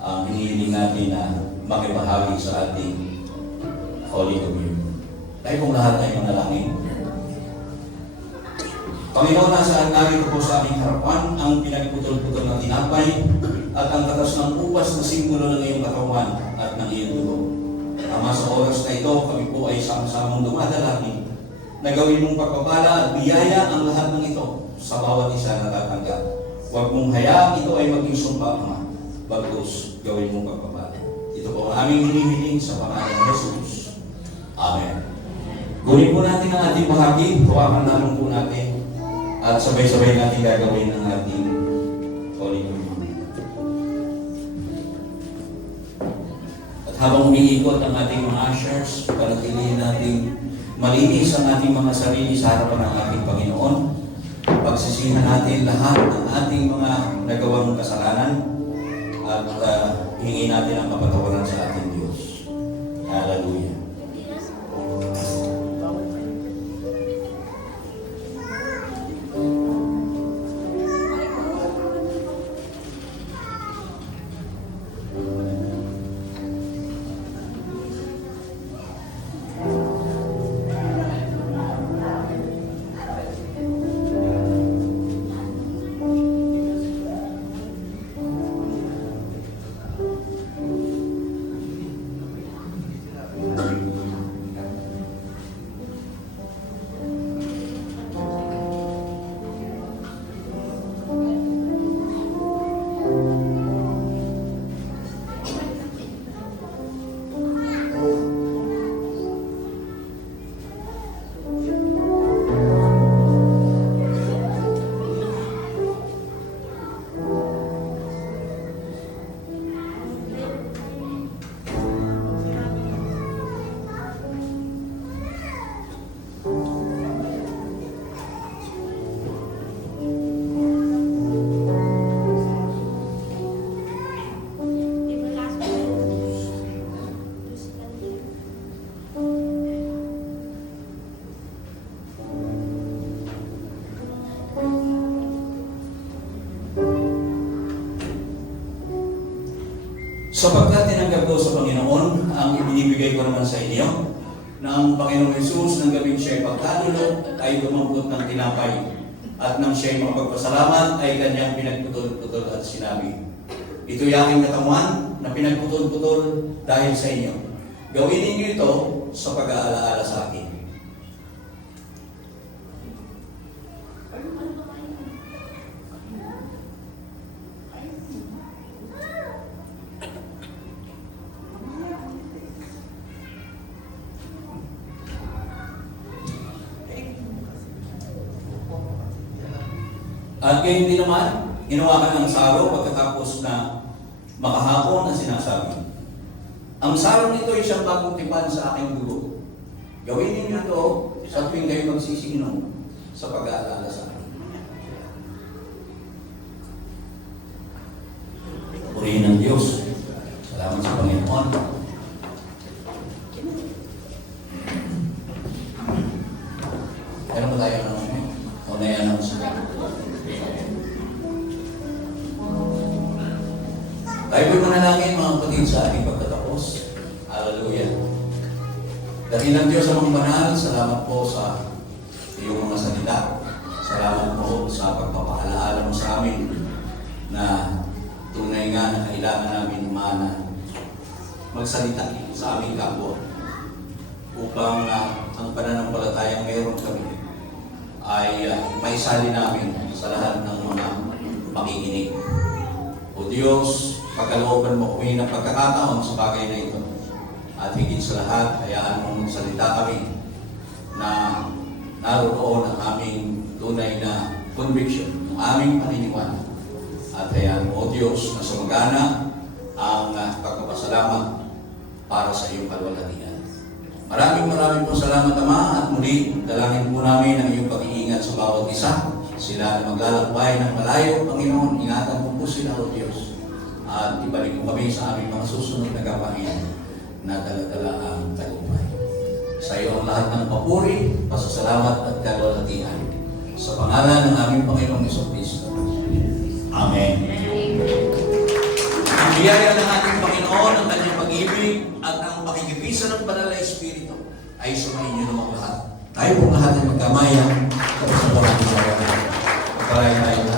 ang hinihiling natin na makibahagi sa ating Holy Communion. Tayo pong lahat ay manalangin. Panginoon, nasaan narito po sa aming harapan ang pinagputol-putol ng tinapay at ang katas ng upas na simbolo ng iyong katawan at ng iyong dugo. Ama, sa oras na ito, kami po ay sama-samang dumadalangin na gawin mong pagpapala at biyaya ang lahat ng ito sa bawat isa na tatanggap. Huwag mong hayaan ito ay maging sumpa, Ama. Bagkus, gawin mong pagpapala. Ito po ang aming hinihiling sa pangalan ng Jesus. Amen. Gawin po natin ang ating bahagi, hawakan namin po natin at sabay-sabay natin gagawin ang ating Holy Communion. At habang umiikot ang ating mga ushers, panatilihin natin malinis ang ating mga sarili sa harapan ng ating Panginoon. Pagsisihan natin lahat ng ating mga nagawang kasalanan at hingin natin ang kapatawaran sa ating Diyos. Hallelujah. Sapagkat tinanggap ko sa Panginoon ang ibinibigay ko naman sa inyo, na ang Panginoong Jesus ng gabing siya'y pagkalulo ay dumampot ng tinapay, at nang siya'y mapagpasalamat ay kanyang pinagputol-putol at sinabi, "Ito'y aking katawan na pinagputol-putol dahil sa inyo. Gawin ninyo ito sa pag-aalaala sa akin." At gayon din naman, hinawakan ang saro pagkatapos na makahapon na sinasabi, "Ang saro nito ay siyang bagong tipan sa aking dugo. Gawin ninyo ito sa tuwing kayo magsisinom sa pag-aalala sa akin. Purihin ng Diyos. Salamat sa Panginoon. Meron ba tayo ng unayan ng sa tayo po'y manalangin mga kapatid sa ating pagtatapos. Hallelujah. Dakilang Diyos sa mga banal, salamat po sa iyong mga salita. Salamat po sa pagpapaalaala mo sa amin na tunay nga na kailangan namin mana magsalita sa aming kapwa upang ang pananampalatayang meron kami ay maisali namin sa lahat ng mga makikinig. O Diyos, pagkalooban mo kami ng pagkakataon sa bagay na ito. At higit sa lahat, hayaan mong magsalita kami na naroon ang aming tunay na conviction, ang aming paniniwala. At hayaan mo, O Diyos, na sumagana ang pagpapasalamat para sa iyong kalwalhatian. Maraming po salamat, Ama, at muli, dalangin po namin ang iyong pag-iingat sa bawat isa. Sila na maglalakbay ng malayo, Panginoon, ingatan mo po sila, O Diyos. At ibalik mo kami sa aming mga susunod na gawain na dala-dala ang tagumpay. Sa iyo ang lahat ng papuri, pasasalamat at kalwalhatian. Sa pangalan ng aming Panginoong Jesucristo. Amen. Ang biyaya ng ating Panginoon, ang kanyang pag-ibig at ang pakikipisa ng Banal na Espiritu ay sumayin niyo naman lahat. Tayo pong lahat ay magkamayan sa pasabaran ng mga. Pagkalayan tayo.